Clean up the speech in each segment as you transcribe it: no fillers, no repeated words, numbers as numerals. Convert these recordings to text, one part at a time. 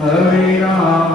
हरे राम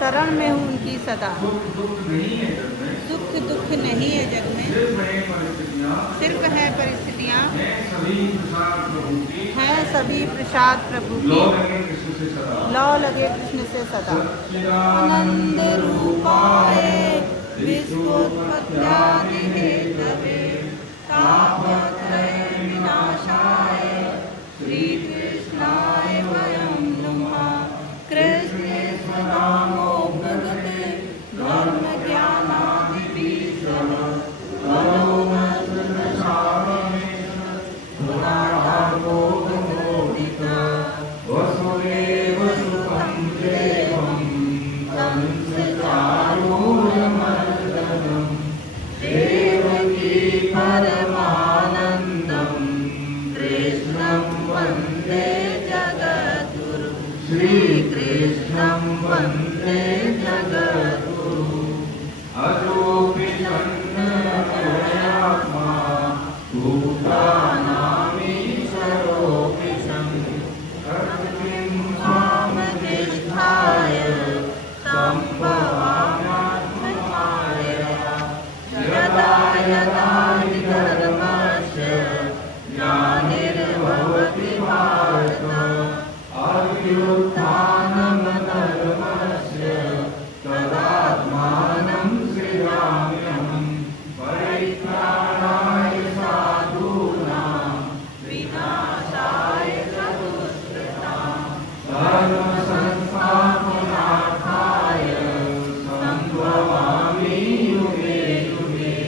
शरण में हूँ उनकी सदा। सुख दुख नहीं है जग में, सिर्फ है परिस्थितियाँ, हैं सभी प्रसाद प्रभु की, लौ लगे कृष्ण से सदा। आनंद रूपाय विश्वोत्पत्त्यादि हेतवे, तापत्रय विनाशाय श्री कृष्णाय वयं नुमः। कृष्णे स्वनामोपगते धर्म ज्ञानादि बीजः, वसुदेव सुतं देवं कंसचारूरमर्दनं, देवकी परमानन्दं कृष्णं वन्दे जगद्गुरुं। श्रीकृष्णं वन्दे जगद्गुरुं। अजोऽपि जन्मभयात्मा भूतानामीश्वरोऽपि सन्, कर्तृं मामधिष्ठाय सम्भवाम्यात्ममायया। यदा यदा हि धर्मस्य ग्लानिर्भवति भारत, अभ्युत्थानमधर्मस्य तदात्मानं सृजाम्यहम्। परित्राणाय साधूनां विनाशाय च दुष्कृतां, धर्मसंस्थापनार्थाय सम्भवामि युगे युगे।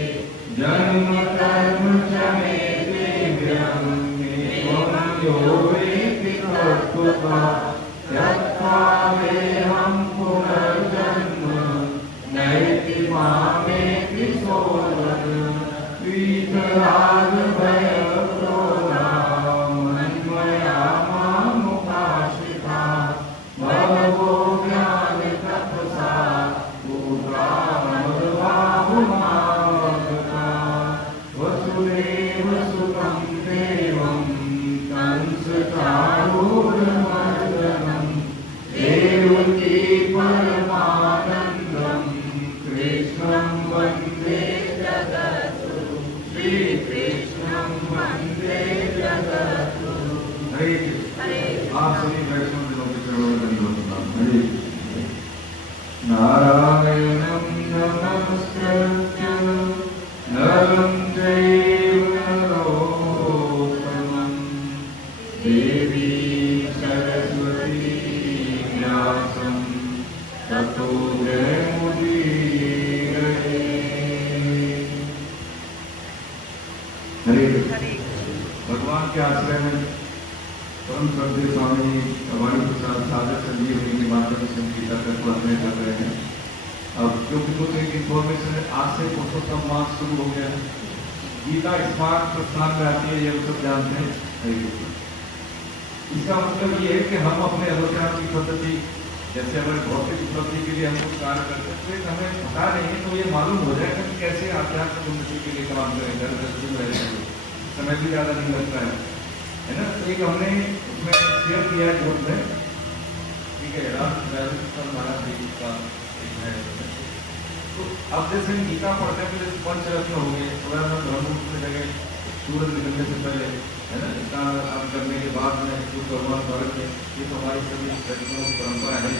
जन्म कर्म च मे दिव्यं, एवं यो वेत्ति तत्त्वतः। त्यक्त्वा देहं पुनर्जन्म नैति मामेति सोदन। वीतरागभयक्रोधाः देव सुतं देवं कंसचारूढमर्दनं देवकी परमानन्दं कृष्णं वन्दे जगद्गुरुं श्रीकृष्णं वन्दे जगद्गुरुं। हरे कृष्ण। आप सभी वैष्णव जनों के चरणों में दंडवत प्रणाम। हरे कृष्ण। नारायणं नमस्कृत्य नरं चैव नरोत्तमं देवीं सरस्वतीं व्यासं ततो जयमुदीरये। हरे कृष्ण। भगवान के आश्रय में परम श्रद्धेय स्वामी वाणी प्रसाद साधक संजीवनी के माध्यम से गीता का अध्ययन कर रहे हैं। अब क्योंकि कुछ एक इन्फॉर्मेशन आज से पुरुषोत्तम मास शुरू हो गया है। गीता स्मार्ट प्रस्थान में आती है, ये हम सब जानते हैं। इसका मतलब ये है कि हम अपने अनुष्ठान की पद्धति, जैसे हमारे भौतिक उपलब्धि के लिए हम कुछ कार्य करते हैं, तो एक हमें पता नहीं है तो ये मालूम हो जाएगा कि कैसे आध्यात्मिक उन्नति के लिए काम करें। घर समय भी ज़्यादा नहीं लगता है ना। तो एक हमने उसमें शेयर किया है ग्रुप में, ठीक है, राजस्थान महाराज जी का एक है। तो अब जैसे गीता पढ़ने के लिए पंचरत्न हो गए, ब्रह्मपुत्र जगह सूरज निकलने से पहले, है ना, स्नान करने के बाद में जो भगवान वर्ग है, ये तो हमारी सभी रचनाओं की परंपरा है।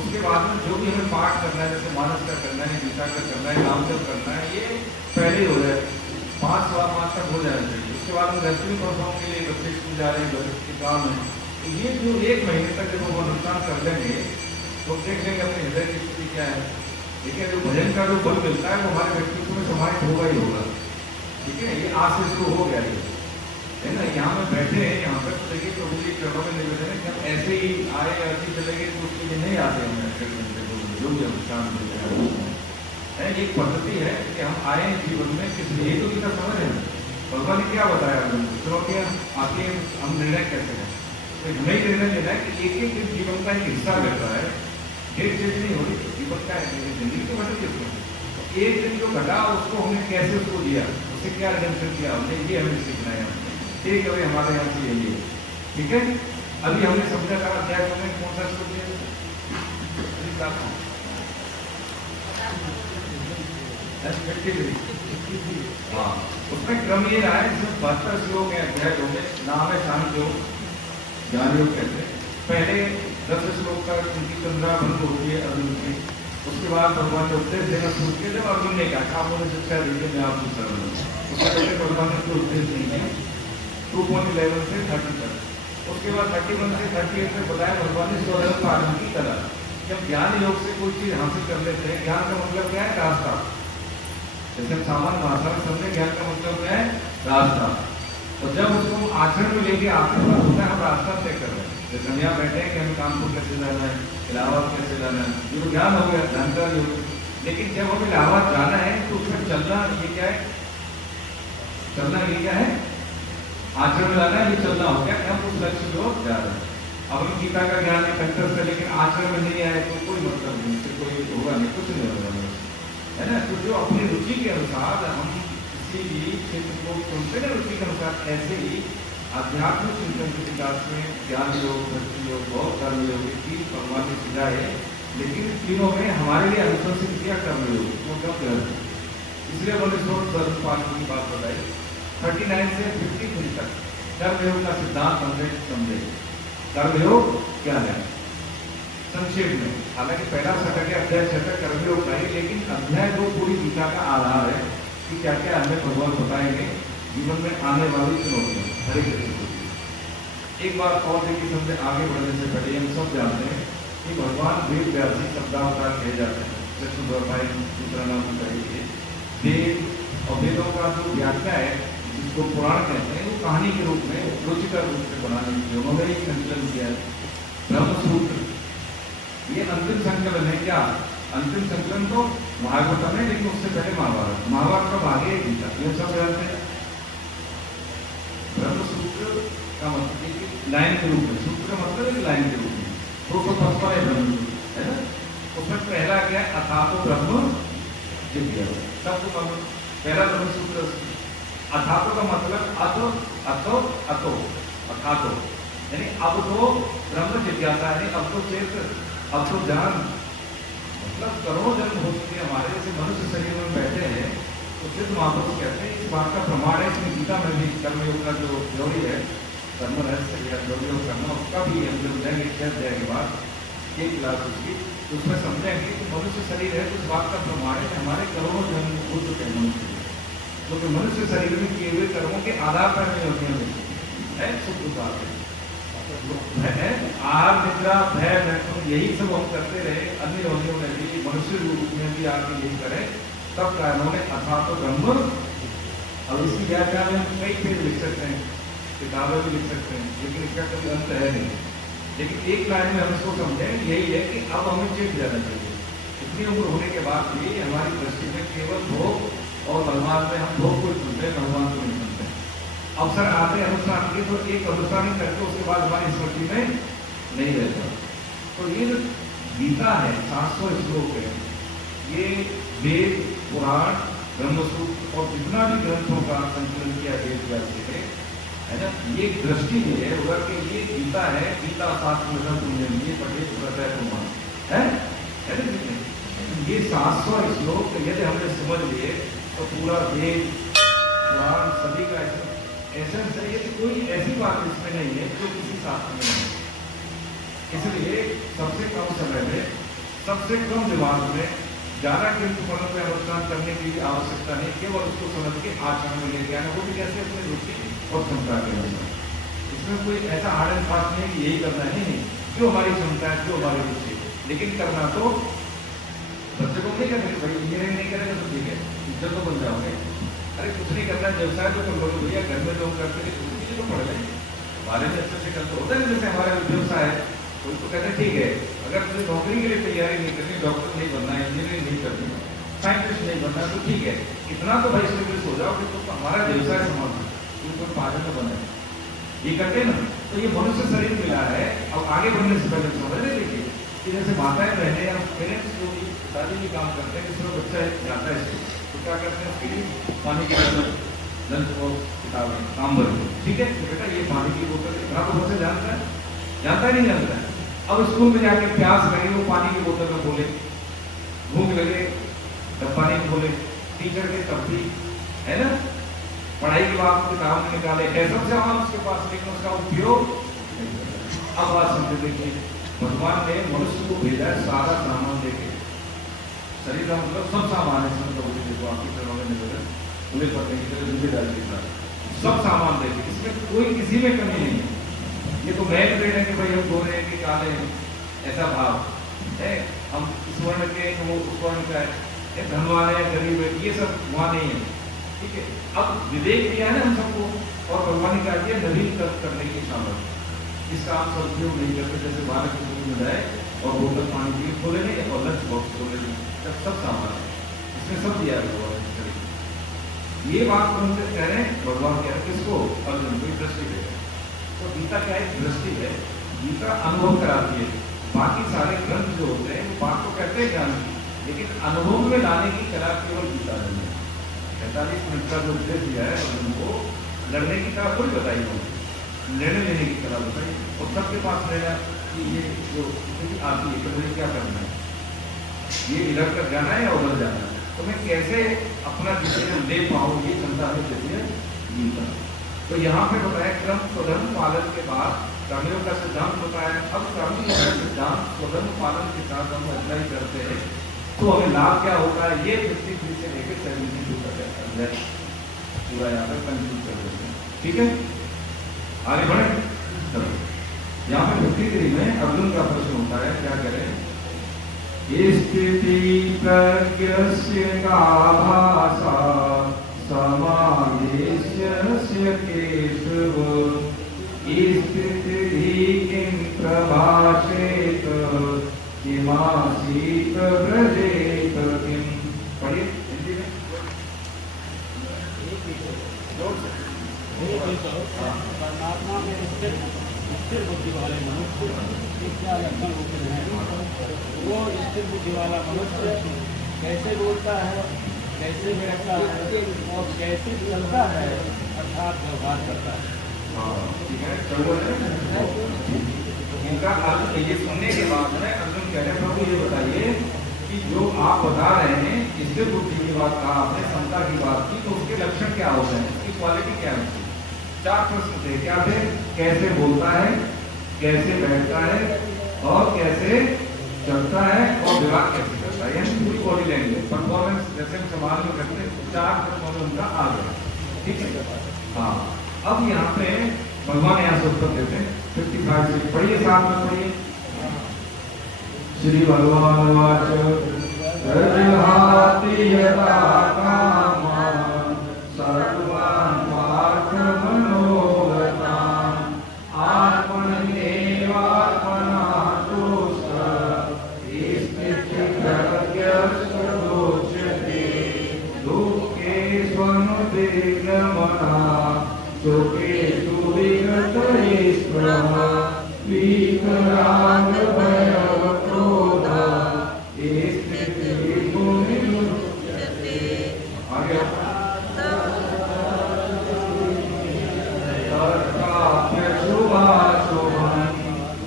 उसके बाद में जो भी हमें पाठ करना है, जैसे मानस का करना है, गीता का करना है, नामजप करना है, ये पहले ही हो जाए, 5 सवा 5 तक हो जाना चाहिए। उसके बाद हम दसवीं परसों के लिए बच्चे स्कूल जा रहे हैं, बच्चे के काम है, तो ये जो 1 महीने तक जब हम अनुष्ठान कर लेंगे तो देख लेंगे अपने हृदय की स्थिति क्या है। ठीक है, जो भजन का जो फल मिलता है वो हमारे व्यक्तित्व में समाहित होगा ही होगा। ठीक है, ये आज से शुरू हो गया है ना। यहाँ में बैठे हैं, यहाँ पर तो देखिए प्रभु जी चरणों में निवेदन है कि हम ऐसे ही आए ऐसे चले गए तो उसके लिए नहीं आते हैं। जो भी अनुष्ठान है एक पद्धति है कि हम आए जीवन में किस हेतु की तरफ समझ रहे हैं। भगवान ने क्या बताया चलो कि आके हम निर्णय कैसे हैं। तो हमें निर्णय लेना है कि एक एक जीवन का एक हिस्सा रहता है, एक चीज नहीं हो रही जीवन का है, जिंदगी तो घटी उसमें एक दिन जो घटा उसको हमने कैसे उसको दिया, उससे क्या रिडेम्पशन किया हमने, ये हमें सीखना है। ठीक है भाई, हमारे यहाँ से यही है। ठीक है, अभी हमने समझा था अध्याय में कौन सा श्लोक है। हाँ, उसमें क्रम ये रहा है, जिसमें 72 श्लोक है अध्याय 2 में। नाम है सांख्य योग, ज्ञान योग कहते हैं। पहले 10 श्लोक का उनकी चंद्रा बंद होती है अर्जुन की। उसके बाद भगवान ने उपदेश देना शुरू किया, जब अर्जुन ने कहा आप उन्हें शिक्षा दीजिए मैं आपको कर लूँ। उससे पहले भगवान ने कोई उपदेश नहीं किया। 2.11 से 30 तक। उसके बाद 31 से 38 तक बताया भगवान ने स्वधर्म पालन की तरह। जब ज्ञान योग से कोई चीज हासिल कर लेते हैं, ज्ञान का मतलब क्या है, रास्ता। जैसे सामान्य भाषा में समझे ज्ञान का मतलब क्या है, रास्ता। और जब उसको हम आचरण में लेके आपके पास होता है, हम रास्ता तय कर रहे हैं। जैसे हम यहाँ बैठे हैं कि हमें कानपुर कैसे जाना है, इलाहाबाद कैसे जाना है, ये तो ज्ञान हो गया, जानकारी हो गई। लेकिन जब हमें इलाहाबाद जाना है तो उसमें चलना ये क्या है, चलना ये क्या है, आचरण में लाना है, ये चलना हो गया कि हम उस लक्ष्य की ओर जा रहे हैं। अब गीता का ज्ञान है कंठस्थ है, लेकिन आचरण में नहीं आए तो कोई मतलब नहीं, इससे कोई होगा नहीं, कुछ नहीं होगा, है ना। तो जो अपनी रुचि के अनुसार हम किसी भी क्षेत्र को चुनते हैं, रुचि के अनुसार, ऐसे ही आध्यात्मिक चिंतन के विकास में ज्ञान योग, भक्ति योग और कर्म योग की भगवान ने सिखाए। लेकिन तीनों में हमारे लिए अनुशंसित किया कर्म योग, वो कब गलत है, इसलिए उन्होंने धर्म पालन की बात बताई। 39 से 53 तक कर्मयोग का सिद्धांत समझे। कर्मयोग क्या है संक्षेप में, हालांकि पहला शतक है अध्याय 6 कर्मयोग का ही, लेकिन अध्याय 2 पूरी गीता का आधार है कि क्या क्या हमें भगवान बताएंगे जीवन में आने वाली चुनौतियां। हरे कृष्ण। एक बात और देखिए, समझे आगे बढ़ने से पहले हम सब जानते हैं कि भगवान वेद व्यास जी शब्दावतार कहे जाते हैं। कृष्ण द्वारा दूसरा नाम कहेंगे वेद, और वेदों का जो व्याख्या है जिसको पुराण कहते हैं, वो कहानी के रूप में रुचिकर रूप से बनाने के लिए उन्होंने एक संकलन किया है, ब्रह्मसूत्र। ये अंतिम संकलन है। क्या अंतिम संकलन तो भागवतम है, लेकिन उससे पहले महाभारत। महाभारत का भाग है गीता, ये सब जानते हैं। ब्रह्मसूत्र का मतलब लाइन के रूप में, सूत्र का मतलब एक लाइन के रूप में 255 है ब्रह्मसूत्र, है ना। उसमें पहला क्या है, अथातो ब्रह्म जिज्ञासा, सबको पहला ब्रह्मसूत्र अथातो का मतलब अतो अतो अतो अथातो, यानी अब तो ब्रह्म जिज्ञासा, यानी अब तो चेत, अब तो जान। मतलब करोड़ों जन्म हो चुके हमारे, जैसे मनुष्य शरीर में बैठे हैं, तो सिद्ध महापुरुष कहते हैं इस बात का प्रमाण है। इसमें गीता में भी कर्मयोग का जो थ्योरी है, कर्म रहस्य या कर्मयोग करना, उसका भी हम जब जाएंगे 6 अध्याय के बाद एक क्लास उसकी, तो उसमें समझेंगे कि मनुष्य शरीर है, तो इस बात का प्रमाण है हमारे करोड़ों जन्म हो चुके हैं मनुष्य, क्योंकि मनुष्य शरीर में किए हुए कर्मों के आधार पर नहीं होती है सुख दुख है। आहार निद्रा भय मैथुन यही सब हम करते रहे, अन्य योनियों में भी मनुष्य रूप में भी आगे यही करें, तब कारणों ने अथा तो ब्रह्म। अब इसकी व्याख्या में हम कई पेज लिख सकते हैं, किताबें भी लिख सकते हैं, लेकिन इसका कोई अंत है नहीं। लेकिन एक लाइन में हम इसको समझें, यही है कि अब हमें चेत जाना चाहिए। इतनी उम्र होने के बाद भी हमारी दृष्टि में केवल भोग और भगवान में हम भोग को सुनते हैं, भगवान को नहीं सुनते। अवसर आते अनुष्ठान के तो एक अनुष्ठान ही करके उसके बाद हमारी स्मृति में नहीं रहता। तो ये जो गीता है 700 श्लोक है, ये वेद पुराण ब्रह्मसूत्र और जितना भी ग्रंथों का संकलन किया वेद व्यास से है ना, ये दृष्टि है उधर के ये गीता है। गीता शास्त्र में ये पढ़े प्रत्यय प्रमाण है ये 700 श्लोक यदि हमने समझ लिए तो पूरा वेद पुराण सभी का ऐसा चाहिए कि कोई ऐसी बात इसमें नहीं है जो किसी शास्त्र में नहीं है। इसलिए सबसे कम समय में सबसे कम दिमाग में ज्यादा ग्रंथों पर अनुष्ठान करने की भी आवश्यकता नहीं, केवल उसको समझ के आचरण में लेके आना, वो भी कैसे अपनी रुचि और क्षमता के अनुसार। इसमें कोई ऐसा हार्ड एंड फास्ट नहीं कि यही करना है, नहीं, जो हमारी क्षमता है, जो हमारी रुचि, लेकिन करना तो बच्चे को नहीं करना। भाई इंजीनियरिंग नहीं करेगा तो ठीक है, टीचर तो बन जाओगे। अरे कुछ नहीं करना, व्यवसाय तो कर लोगे भैया, घर में लोग करते हैं कुछ चीज़ तो पढ़ लेंगे, बारे में अच्छे से करते होता है। जैसे हमारा व्यवसाय है, कोई तो कहते हैं ठीक है, अगर तुझे नौकरी के लिए तैयारी नहीं करनी, डॉक्टर नहीं बनना है, इंजीनियरिंग नहीं करनी, साइंटिस्ट नहीं बनना, तो ठीक है, इतना तो भाई स्टेब्लिश हो जाओ कि तो हमारा व्यवसाय संभालना, तुमको पालन तो बना ये करते ना। तो ये मनुष्य शरीर मिला है। अब आगे बढ़ने से पहले समझ रहे देखिए कि जैसे माताएं बहनें या पेरेंट्स जो भी दादी भी काम करते हैं, जिसमें बच्चा जाता है तो क्या करते हैं, उसके लिए पानी की बोतल, लंच बॉक्स, किताबें, काम भरते, ठीक है बेटा ये पानी की बोतल इतना तो बच्चा जानता है नहीं जानता है। अब स्कूल में जाके प्यास लगे वो पानी की बोतल में बोले, भूख लगे डब्बा नहीं खोले, टीचर के तब भी है ना, पढ़ाई के बाद किताब में निकाले, सब सामान उसके पास, लेकिन उसका उपयोग। अब बात समझे देखिए, भगवान ने मनुष्य को भेजा है सारा सामान देके, शरीर का मतलब सब सामान है, सब लोगों देखो आपकी तरह में निवेदन उन्हें पढ़ने की तरह जिम्मेदारी के साथ सब सामान देके, इसमें कोई किसी में कमी नहीं है। ये तो मैं पेड़ है कि भाई हम गोरे हैं कि काले हैं, ऐसा भाव है, हम इस वर्ण के वो उस वर्ण का है, धनवान है गरीब है, ये सब वहाँ नहीं है, ठीक है। अब विवेक दिया है ना हम सबको, और भगवान ने कहा दिया नवीनतम करने की सामर्थ्य, जिसका आप सदुपयोग नहीं करते, जैसे बालक को दूध में जाए और बोतल पानी की खोले नहीं और लंच बॉक्स खोले नहीं, सब सामान है, इसमें सब दिया है। ये बात हम कह रहे हैं, भगवान कह रहे हैं किसको, अर्जुन को दृष्टि दे रहे हैं। तो गीता क्या एक दृष्टि है, गीता अनुभव कराती है। बाकी सारे ग्रंथ जो होते हैं वो बात को कहते हैं ज्ञान की, लेकिन अनुभव में लाने की कला केवल गीता नहीं है। 45 मिनट का जो उपदेश दिया है उनको लड़ने की कला कोई बताई नहीं, निर्णय लेने की कला बताई, और सबके पास निर्णय कि ये जो आती है तो मुझे क्या करना है, ये इधर तक जाना है या उधर जाना है, तो मैं कैसे अपना डिसीजन ले पाऊँ, ये क्षमता है देती है गीता। तो यहाँ पे बताया क्रम स्वधर्म पालन के बाद कर्मियों का सिद्धांत बताया। अब कर्मियों का सिद्धांत स्वधर्म पालन के साथ हम अप्लाई करते हैं तो हमें लाभ क्या होता है, ये 53 से लेकर 72 तक पूरा यहाँ पे कंक्लूड कर देते हैं, ठीक है। आगे बढ़े, चलो यहाँ पे 53 में अर्जुन का प्रश्न होता है, क्या करें, स्थिति प्रज्ञस्य का भाषा समावेश्य केशव स्थिति किं प्रभाषेत किमासीत व्रजेत किं। पढ़िए हिंदी में। परमात्मा में स्थिर बुद्धि वाले मनुष्य की क्या लक्षण होते हैं। वो स्थिर बुद्धि वाला मनुष्य कैसे बोलता है, कैसे बैठता है और कैसे चलता है, अर्थात व्यवहार करता है। ठीक है, चलो इनका अर्थ ये सुनने के बाद में अर्जुन कह रहे हैं प्रभु ये बताइए कि जो आप बता रहे हैं इससे बुद्धि की बात कहा आपने, क्षमता की बात की, तो उसके लक्षण क्या होते हैं, उसकी क्वालिटी क्या है? 4 प्रश्न थे, क्या थे? कैसे बोलता है, कैसे बैठता है, और कैसे चलता है, और विवाह कैसे करता है, यानी पूरी बॉडी लैंग्वेज परफॉर्मेंस जैसे हम समाज में करते हैं। 4 प्रश्नों में उनका आ गया, ठीक है। हाँ, अब यहाँ पे भगवान यहाँ से उत्तर देते हैं 55 से, पढ़िए साथ में पढ़िए। श्री भगवान वाच रजहाति यदा कामान् सर्वान् पार्थमनोगतान् आत्मन्येवात्मना तुष्ट स्थितिप्रज्ञस्तदोच्यते दुःखेष्वनुद्विग्नमनः सुखेषु विगतैस्पृहः वीतरागभयक्रोधः स्थितिर्मुनिरुच्यते। आगे तत्प्राप्यशुभाशुभं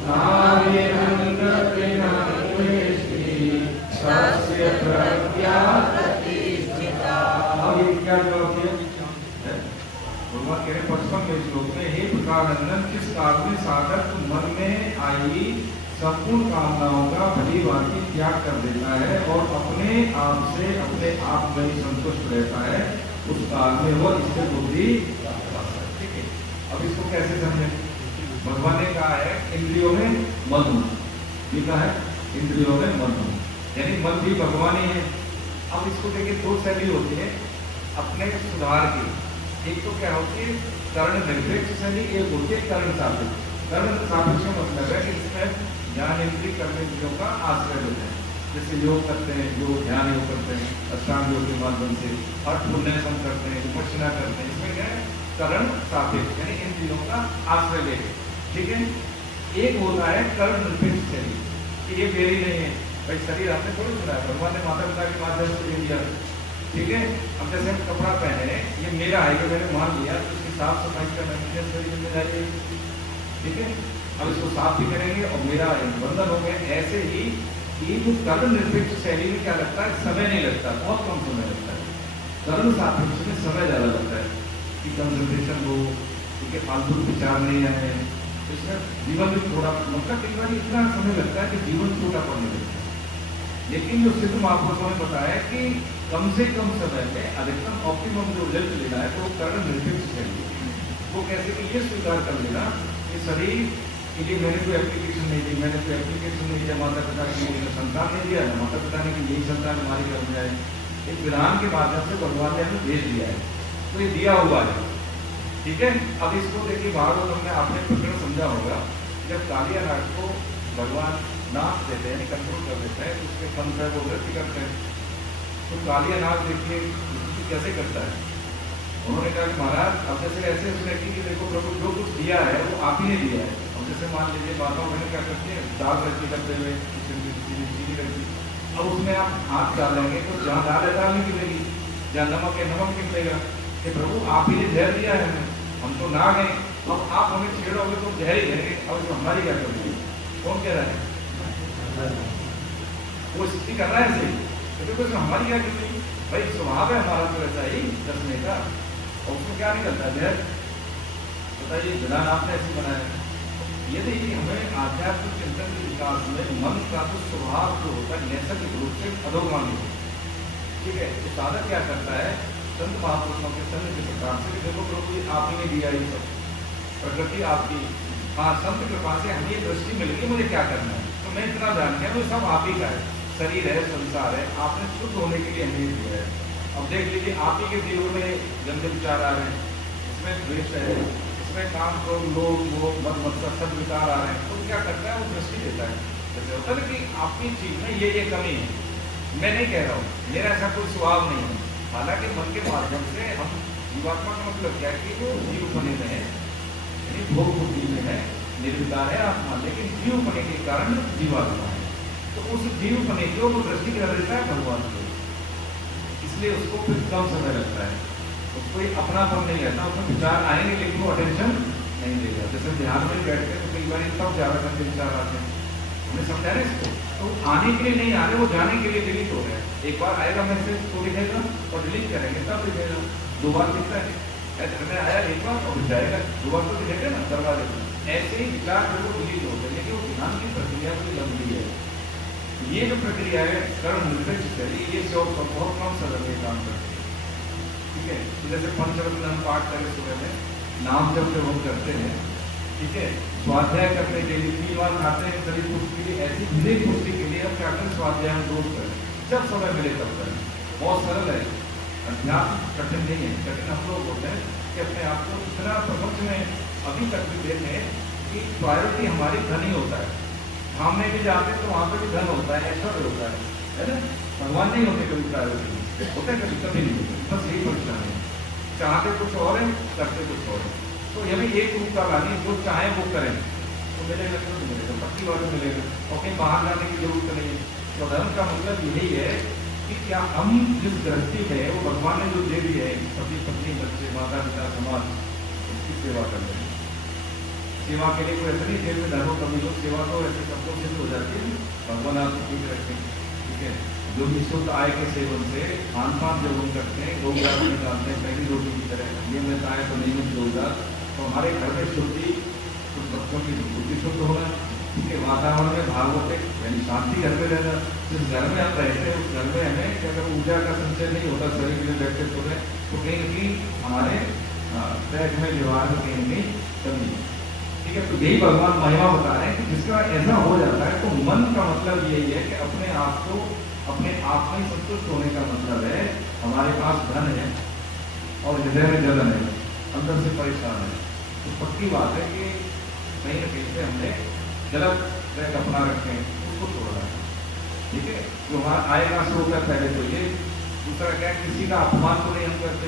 नार्यनन्दकृणन्वेष्टि तस्य प्रज्ञा प्रतिष्ठिता। आगे क्या जवाब दिया? भगवान कह रहे 55वें श्लोक में, हे प्रकारनंदन, किस काल में साधक मन में आई संपूर्ण कामनाओं का भली भांति त्याग कर देता है और अपने आप से अपने आप में ही संतुष्ट रहता है, उस काल में वो इससे बुद्धि। ठीक है, अब इसको कैसे समझे? भगवान ने कहा है इंद्रियों में मन हो, ये कहा है इंद्रियों में मन हो, यानी मन भी भगवान ही है। अब इसको देखिए 2 शैली होती है अपने सुधार की। एक तो क्या होती है कर्ण निरपेक्ष शैली, एक होती है कर्ण सापेक्ष। कर्ण सापेक्ष का मतलब है कि इसमें ज्ञान इंद्रिय कर्म इंद्रियों का आश्रय लेते हैं, जैसे योग करते हैं, योग ध्यान योग करते हैं अष्टांग योग के माध्यम से, और पुण्यसम करते हैं, विपश्यना करते हैं, इसमें क्या है कर्ण सापेक्ष, यानी इंद्रियों का आश्रय लेते। ठीक है, एक होता है कर्ण निरपेक्ष शैली कि ये मेरी नहीं है भाई, शरीर आपने थोड़ी सुना है, भगवान ने माता पिता के माध्यम से ले लिया। ठीक है, अब जैसे हम कपड़ा पहने हैं, ये मेरा है कि मैंने मान लिया, तो इसकी साफ सफाई करना मेरी जिम्मेदारी है। ठीक है, अब इसको साफ भी करेंगे और मेरा बंधन हो गया। ऐसे ही ये जो कर्ण निरपेक्ष शैली में क्या लगता है, समय नहीं लगता, बहुत कम समय लगता है। कर्ण सापेक्ष में समय ज्यादा लगता है कि कंसंट्रेशन हो, ठीक है, फालतू विचार नहीं आए, इसमें जीवन भी थोड़ा मतलब कई बार इतना समय लगता है कि जीवन छोटा पड़ने लगता है। लेकिन जो सिद्ध महापुरुषों ने बताया कि कम से कम समय में अधिकतम ऑप्टिमम जो रिजल्ट लेना है तो कर्ण निरपेक्ष शैली। वो कैसे कि ये स्वीकार कर लेना कि शरीर के लिए मैंने कोई एप्लीकेशन नहीं दी, मैंने कोई एप्लीकेशन नहीं दिया माता पिता के लिए, संतान नहीं दिया ना माता पिता ने कि यही संतान हमारी कर जाए, एक विधान के माध्यम से भगवान ने हमें भेज दिया है, तो ये दिया हुआ है। ठीक है, अब इसको देखिए भागवत में आपने प्रकरण समझा होगा, जब कालिया नाग को भगवान नाच देते हैं, कंट्रोल कर देते हैं, तो उसके पंथ है वो वृत्ति करते हैं। तो कालिया नाग देखिए कैसे करता है, उन्होंने कहा कि महाराज अब जैसे ऐसे उसने कि देखो प्रभु जो कुछ दिया है वो आप ही ने दिया है। अब जैसे मान लीजिए माताओं बहनें क्या करती है, दाल रखी करते हुए चीनी रखी, अब उसमें आप हाथ डालेंगे तो जहाँ दाल है दाल नहीं मिलेगी, जहाँ नमक है नमक निकलेगा। कि प्रभु आप ही ने जहर दिया है हमें, हम तो ना गए, अब आप हमें छेड़ोगे तो जहर ही रहेंगे, अब इसमें हमारी क्या करेंगे? कौन कह रहा है? वो स्थिति कर रहा है ऐसे, तो देखो इसमें हमारी क्या करेंगे? भाई स्वभाव है हमारा तो ऐसा ही दसने का, और उसमें क्या निकलता है जहर? बताइए, विधान आपने ऐसे बनाया। यदि हमें आध्यात्मिक चिंतन के विकास में मन का तो स्वभाव जो होता है नैसर्गिक रूप से अधोगामी है। ठीक है, तो साधक क्या करता है, संत महापुरुषों के संग के प्रकार से देखो प्रभु आप ही ने दिया, ये सब प्रकृति आपकी, हाँ संत कृपा से हमें दृष्टि मिल गई, मुझे क्या करना है, तो मैं इतना जान गया वो सब आप ही का है, शरीर है, संसार है, आपने शुद्ध होने के लिए हमें दिया है। अब देख लीजिए आप ही के जीवन में गंदे विचार आ रहे हैं, इसमें द्वेष है, इसमें काम क्रोध लोभ मोह मद मत्सर सब विकार आ रहे हैं, तो क्या करता है वो दृष्टि देता है। जैसे होता है कि आपकी चीज में ये कमी है, मैं नहीं कह रहा हूँ मेरा ऐसा कोई स्वभाव नहीं है, हालांकि मन के माध्यम से हम जीवात्मा का मतलब क्या है कि वो जीव बने में है, यानी भोग बुद्धि में है, निर्विकार है आत्मा, लेकिन जीव बने के कारण जीवात्मा है। तो उस जीव बने को वो दृष्टि कर देता है भगवान को, इसलिए उसको फिर कम समय लगता है, उसको एक अपनापन नहीं रहता, उसमें विचार आएंगे लेकिन वो अटेंशन नहीं देगा। जैसे ध्यान में बैठते हैं तो कई बार तब ज़्यादा करके विचार आते हैं, हमने समझा रहे इसको, तो आने के लिए नहीं आ रहे, वो जाने के लिए डिलीट हो रहे हैं। एक बार आएगा मैसेज तो दिखेगा और डिलीट करेंगे तब दिखेगा, 2 बार दिखता है, घर में आया एक बार और जाएगा 2 बार तो दिखेगा ना दरवाजे पर। ऐसे ही विचार जो वो डिलीट होते हैं, लेकिन वो ध्यान की प्रक्रिया बड़ी लंबी है। ये जो प्रक्रिया है कर्म निरपेक्ष शरीर, ये बहुत कम समय में काम करती है, ठीक है। जैसे पंचरत्न हम पाठ करें सुबह में, नाम जब हम करते हैं, ठीक है, स्वाध्याय करने के लिए 3 बार खाते हैं शरीर पुष्टि के लिए, ऐसी धीरे पुष्टि के लिए हम क्या करें, स्वाध्याय हम रोज करें, जब समय मिले तब करें। बहुत सरल है, अध्यात्म कठिन नहीं है। कठिन हम लोग होते हैं कि अपने आप को इतना प्रपंच में अभी तक भी देखें कि प्रायोरिटी हमारी धन ही होता है। धाम में भी जाते तो वहाँ पे भी धन होता है, ऐश्वर्य होता है ना। भगवान नहीं होते कभी प्रायोरिटी, होते कभी कभी नहीं होते, बस यही परेशानी है। चाहते कुछ और है, करते कुछ और है। तो ये भी एक रूप का वाणी, जो चाहे वो करें तो मिलेगा, क्यों नहीं मिलेगा, पक्की बात मिलेगा, और कहीं बाहर जाने की जरूरत नहीं है। तो धर्म का मतलब यही है कि क्या हम जिस दृष्टि में वो भगवान ने जो दे दी है, पति पत्नी बच्चे माता पिता समाज, उसकी सेवा कर रहे हैं। सेवा के लिए कोई ऐसा नहीं जेल में धर्म कभी लोग सेवा तो ऐसे शब्दों से हो जाती है, भगवान आपको ठीक रखें, ठीक है। जो भी शुद्ध आय के सेवन से खान पान जब हम करते हैं, लोग निकालते हैं पहली रोटी की तरह, नियमित आय तो नियमित रोजगार, तो हमारे घर में शुद्धि, कुछ बच्चों की बुद्धि शुद्ध होना, ठीक है। वातावरण में भागवत यानी शांति घर में रहना, जिस घर में हम रहते हैं उस घर में हमें कि अगर ऊर्जा का संचय नहीं होता शरीर में बैठते थोड़े, तो कहीं ना कहीं हमारे पेट में व्यवहार में कहीं नहीं कमी है, ठीक है। तो यही भगवान महिमा बता रहे हैं कि जिसका ऐसा हो जाता है, तो मन का मतलब यही है कि अपने आप को अपने आप में संतुष्ट होने का मतलब है हमारे पास धन है और हृदय में जलन है, अंदर से परेशान है। तो पक्की बात है कि कहीं ना कहीं से हमने गलत ट्रैक अपना रखे हैं, उसको छोड़ना है, ठीक है। जो हमारा आय का स्रोत है पहले तो ये, दूसरा क्या, किसी का अपमान तो नहीं हम करते,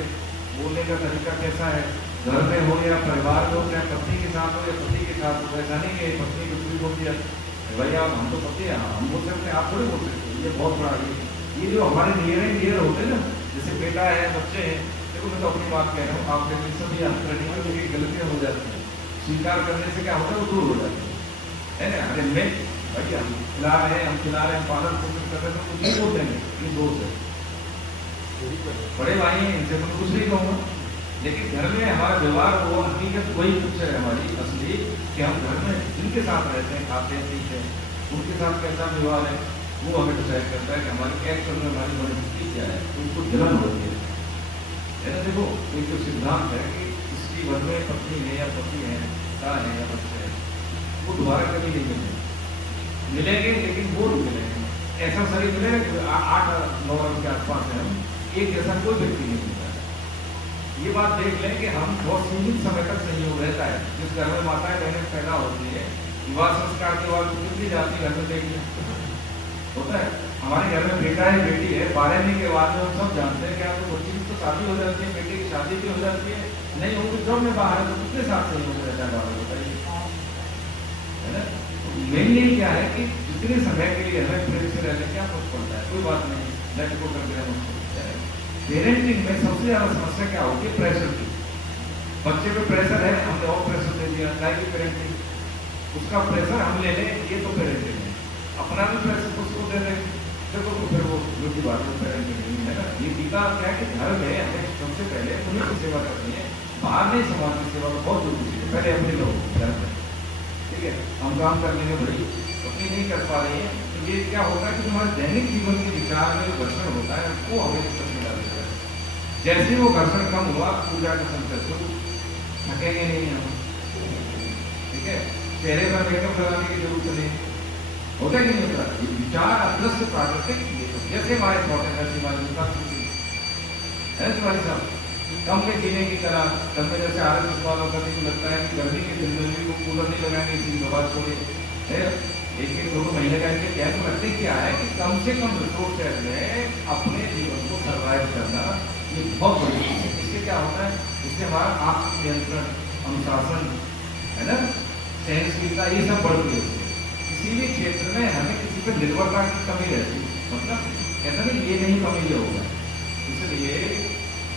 बोलने का तरीका कैसा है, घर में हो या परिवार में हो, चाहे पत्नी के साथ हो या पति के साथ हो, ऐसा नहीं कि पत्नी कुछ भी बोलती है भैया हम तो पति हैं, हम बोल सकते हैं, आप थोड़ी बोल सकते हैं। ये बहुत बड़ा ये जो हमारे नियर होते हैं ना, जैसे बेटा है बच्चे हैं, देखो मैं तो अपनी बात कह रहा हूँ, आप जैसे सभी अंतर्नियम में गलतियाँ हो जाती हैं, स्वीकार करने से क्या होता है, वो दूर हो जाती है ना। अरे मैं भैया हम खिला रहे हैं, हम पालन पोषण कर रहे हैं, तो कुछ नहीं बोल देंगे, ये दोस्त है, बड़े भाई हैं, इनसे तो कुछ नहीं कहूँगा। लेकिन घर में हमारा व्यवहार वो हकीकत वही कुछ है हमारी असली, कि हम घर में जिनके साथ रहते हैं, खाते हैं, पीते हैं, उनके साथ कैसा व्यवहार है वो हमें डिसाइड करता है कि हमारे एक्शन में हमारी मनोवृत्ति क्या है, उनको जलन होती है ना। देखो एक तो सिद्धांत है कि इस जीवन में पत्नी है या पति है, पिता है या बच्चे है, वो दोबारा कभी नहीं मिलेंगे, लेकिन वो नहीं मिलेंगे। ऐसा शरीर मिलेगा 8-9 वर्ष के आसपास है, हम एक जैसा कोई व्यक्ति नहीं मिलता है। ये बात देख लें कि हम बहुत सीमित समय तक संयोग रहता है। जिस घर में माताएं बहनें पैदा होती है, विवाह संस्कार के बाद कितनी जाती घर में देख लें होता है। हमारे घर में बेटा है बेटी है, 12वीं के बाद में हम सब जानते हैं कि आपको बच्ची की तो शादी हो जाती है, बेटे की शादी भी हो जाती है, नहीं होगी जब में बाहर है तो कितने साथ संयोग रहता है बाहर, बताइए, है ना। मेन यही क्या है कि जितने समय के लिए हमें प्रेम से रहने क्या कुछ पड़ता है, कोई बात नहीं, लेट को कर देना मुश्किल है। पेरेंटिंग में सबसे ज्यादा समस्या क्या होगी, प्रेशर की। बच्चे पे प्रेशर है, हमने और प्रेशर दे दिया, लाइक पेरेंटिंग, उसका प्रेशर हम ले लें, ये तो पेरेंटिंग है। अपना भी प्रेशर उसको दे दें, देखो तो फिर वो जो की बात है पेरेंटिंग नहीं है ना। ये गीता क्या है कि घर में हमें सबसे पहले उन्हीं की सेवा करनी है, बाहर नहीं, समाज की सेवा तो बहुत जरूरी है, पहले अपने लोग घर में, ठीक है। हम काम कर लेंगे बड़ी अपनी नहीं कर पा रही है, तो ये क्या होता है कि हमारे दैनिक जीवन के विचार में जो घर्षण होता है वो हमें समझ आ जाता है। जैसे वो घर्षण कम हुआ, पूजा का संकल्प शुरू, थकेंगे नहीं हम, ठीक है। चेहरे पर मेकअप लगाने की जरूरत नहीं होता है, नहीं होता। ये विचार अदृश्य प्राकृतिक, जैसे हमारे थॉट है तुम्हारी साहब कम में जीने की तरह, कम में जैसे RSS वालों का नहीं लगता है कि गर्मी के दिन में भी वो कूलर नहीं लगाएंगे, इसी दवा छोड़े, 1-2 महीने का इनके क्या लगते क्या है कि कम से कम रिसोर्सेज में अपने जीवन को सर्वाइव करना ये बहुत बड़ी चीज है। इससे क्या होता है, इससे हमारा आत्म नियंत्रण, अनुशासन, है ना, सहनशीलता, ये सब बढ़ती है। किसी भी क्षेत्र में हमें किसी पर निर्भरता की कमी रहती है, मतलब ऐसा नहीं ये नहीं कमी होगा, इसलिए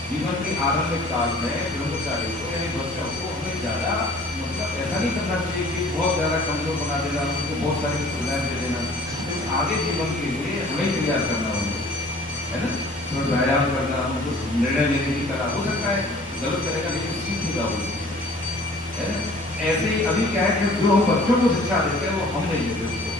जीवन के आरंभिक काल में ब्रह्मचारी को यानी बच्चों को हमें ज़्यादा मतलब ऐसा नहीं करना चाहिए कि बहुत ज़्यादा कमजोर बना देना, उनको बहुत सारी सुविधाएं दे देना, लेकिन आगे जीवन के लिए हमें तैयार करना होगा, है ना। तो व्यायाम करना, उनको निर्णय लेने की कला, हो सकता है गलत करेगा लेकिन सीखेगा वो, है ना। ऐसे ही अभी क्या है कि जो हम बच्चों को शिक्षा देते हैं वो हम नहीं देते उसको,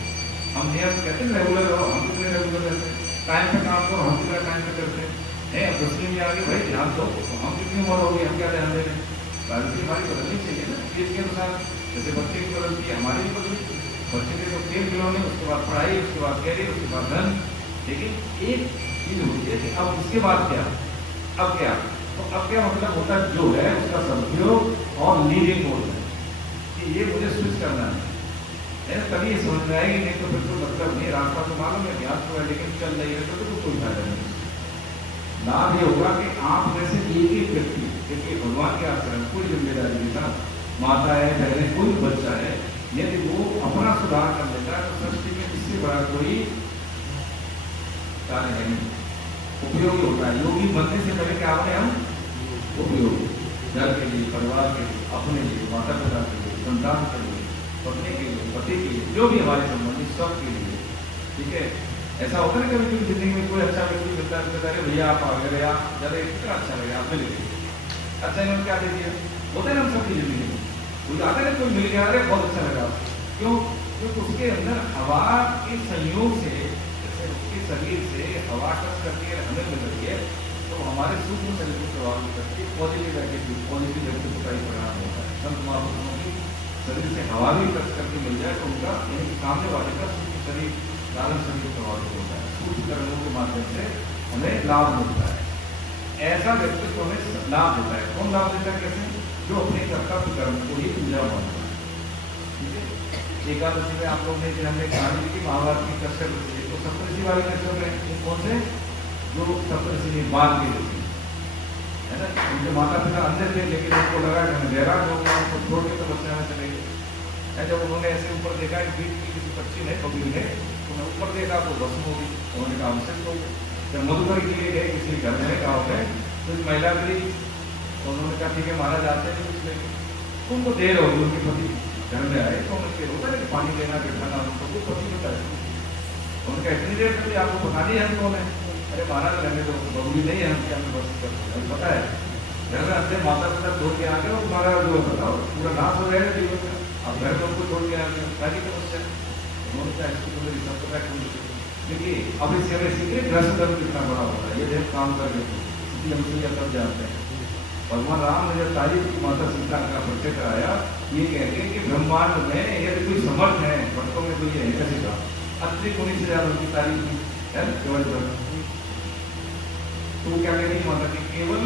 हम नियम कहते हैं रेगुलर रहो, हम कितने रेगुलर रहते हैं, टाइम पे काम करो, हम कितना टाइम पे करते हैं, अब 10वीं में आगे भाई ध्यान दो, हम कितनी उम्र होगी, हम क्या ध्यान दे रहे हैं, राजनीति हमारी बदलनी चाहिए ना चीज के अनुसार। जैसे बच्चे की बदलती है हमारी भी बदलती, बच्चे के तो खेल खिलौने, उसके बाद पढ़ाई, उसके बाद कैरियर, उसके बाद धन, लेकिन एक चीज होती है कि अब उसके बाद क्या, अब क्या, तो अब क्या मतलब होता है जो है उसका सदुपयोग और लीडिंग मोड है कि ये मुझे स्विच करना है, तभी ये समझ में आएगी, नहीं तो फिर कोई मतलब नहीं, रास्ता तो मालूम है ज्ञान तो है लेकिन चल रही है तो कोई फायदा नहीं। लाभ ये होगा कि आप में से एक एक व्यक्ति, क्योंकि भगवान के आश्रम कोई जिम्मेदारी के साथ माता है, बहन है, कोई बच्चा है, यदि वो अपना सुधार कर लेता है तो सृष्टि में इससे बड़ा कोई कार्य नहीं, उपयोगी होता है। योगी बनने से पहले क्या बने हम, उपयोगी, घर के लिए, परिवार के लिए, अपने लिए, माता पिता के लिए, संतान के लिए, पत्नी के लिए, पति के लिए, जो भी हमारे संबंधी सब के लिए, ठीक है। ऐसा होता है कभी कभी जिंदगी में कोई अच्छा व्यक्ति मिलता है, कहता है भैया आप आ गए, आप ज़्यादा कितना अच्छा लगे, आप मिल गए, अच्छा इन्होंने क्या दे दिया, होता है ना हम सबकी जिंदगी में, कोई आता है कोई मिल गया, अरे बहुत अच्छा लगा, क्यों, क्योंकि उसके अंदर हवा के संयोग से, जैसे उसके शरीर से हवा टच करती है, हमें मिल रही है, तो हमारे सूक्ष्म शरीर को प्रभावित करती है, पॉजिटिव एटीट्यूड, पॉजिटिव व्यक्ति का ही परिणाम होता है। संत महापुरुषों की शरीर से हवा भी टच करके मिल जाए तो उनका यानी सामने वाले का सूक्ष्म शरीर, कारण शरीर प्रभावित होता है, सूक्ष्म कर्मों के माध्यम से हमें लाभ मिलता है। ऐसा व्यक्तित्व हमें लाभ देता है, कौन लाभ देता है, कैसे, जो अपने कर्तव्य कर्म को ही पूजा मानता है, ठीक है। एकादशी में आप लोग ने हमने कहानी दी कि महाभारत की कश्यप ऋषि, तो सप्तऋषि वाले कश्यप है कौन से, जो सप्तऋषि बाल के ऋषि है ना, उनके माता पिता अंदर थे लेकिन उनको लगा कि हम वैराग हो गया, उनको छोड़ के तपस्या में चले गए। जब उन्होंने ऐसे ऊपर देखा कि बीच की किसी पक्षी ने पकड़ी है, उन्होंने ऊपर देखा तो भस्म हो गई, उन्होंने कहा हमसे तो जब मधुकर के लिए गए किसी घर में गाँव में, तो एक महिला मिली, तो उन्होंने कहा ठीक है महाराज आते हैं कुछ लेके, तो उनको देर होगी, उनके पति घर में आए तो उनके होता है कि पानी देना बिठाना, उनको कुछ पति बताया, उनका इतनी देर तक आपको पता नहीं है कौन है, अरे महाराज रहने तो बबुली नहीं है, हम क्या बस पता है, घर में अपने माता पिता छोड़ के आ गए, और तुम्हारा जो बताओ पूरा नाश हो जाएगा जीवन में, अब घर में उनको छोड़ के आ गए, ताकि समस्या उन्होंने कहा इसको तो मेरी सब पता है, देखिए अब इससे हमें सीखे ग्रस्त धर्म कितना बड़ा होता है, ये देख काम कर रहे थे, इसलिए हम सीधा सब जानते हैं। भगवान राम ने जब तारीफ की माता सीता का परिचय कराया, ये कहते हैं कि ब्रह्मांड में यदि कोई समर्थ है, भक्तों में कोई है कैसे का अतिरिक्त होने से ज्यादा उनकी तारीफ की है केवल धर्म, तो क्या कहेंगे माता की केवल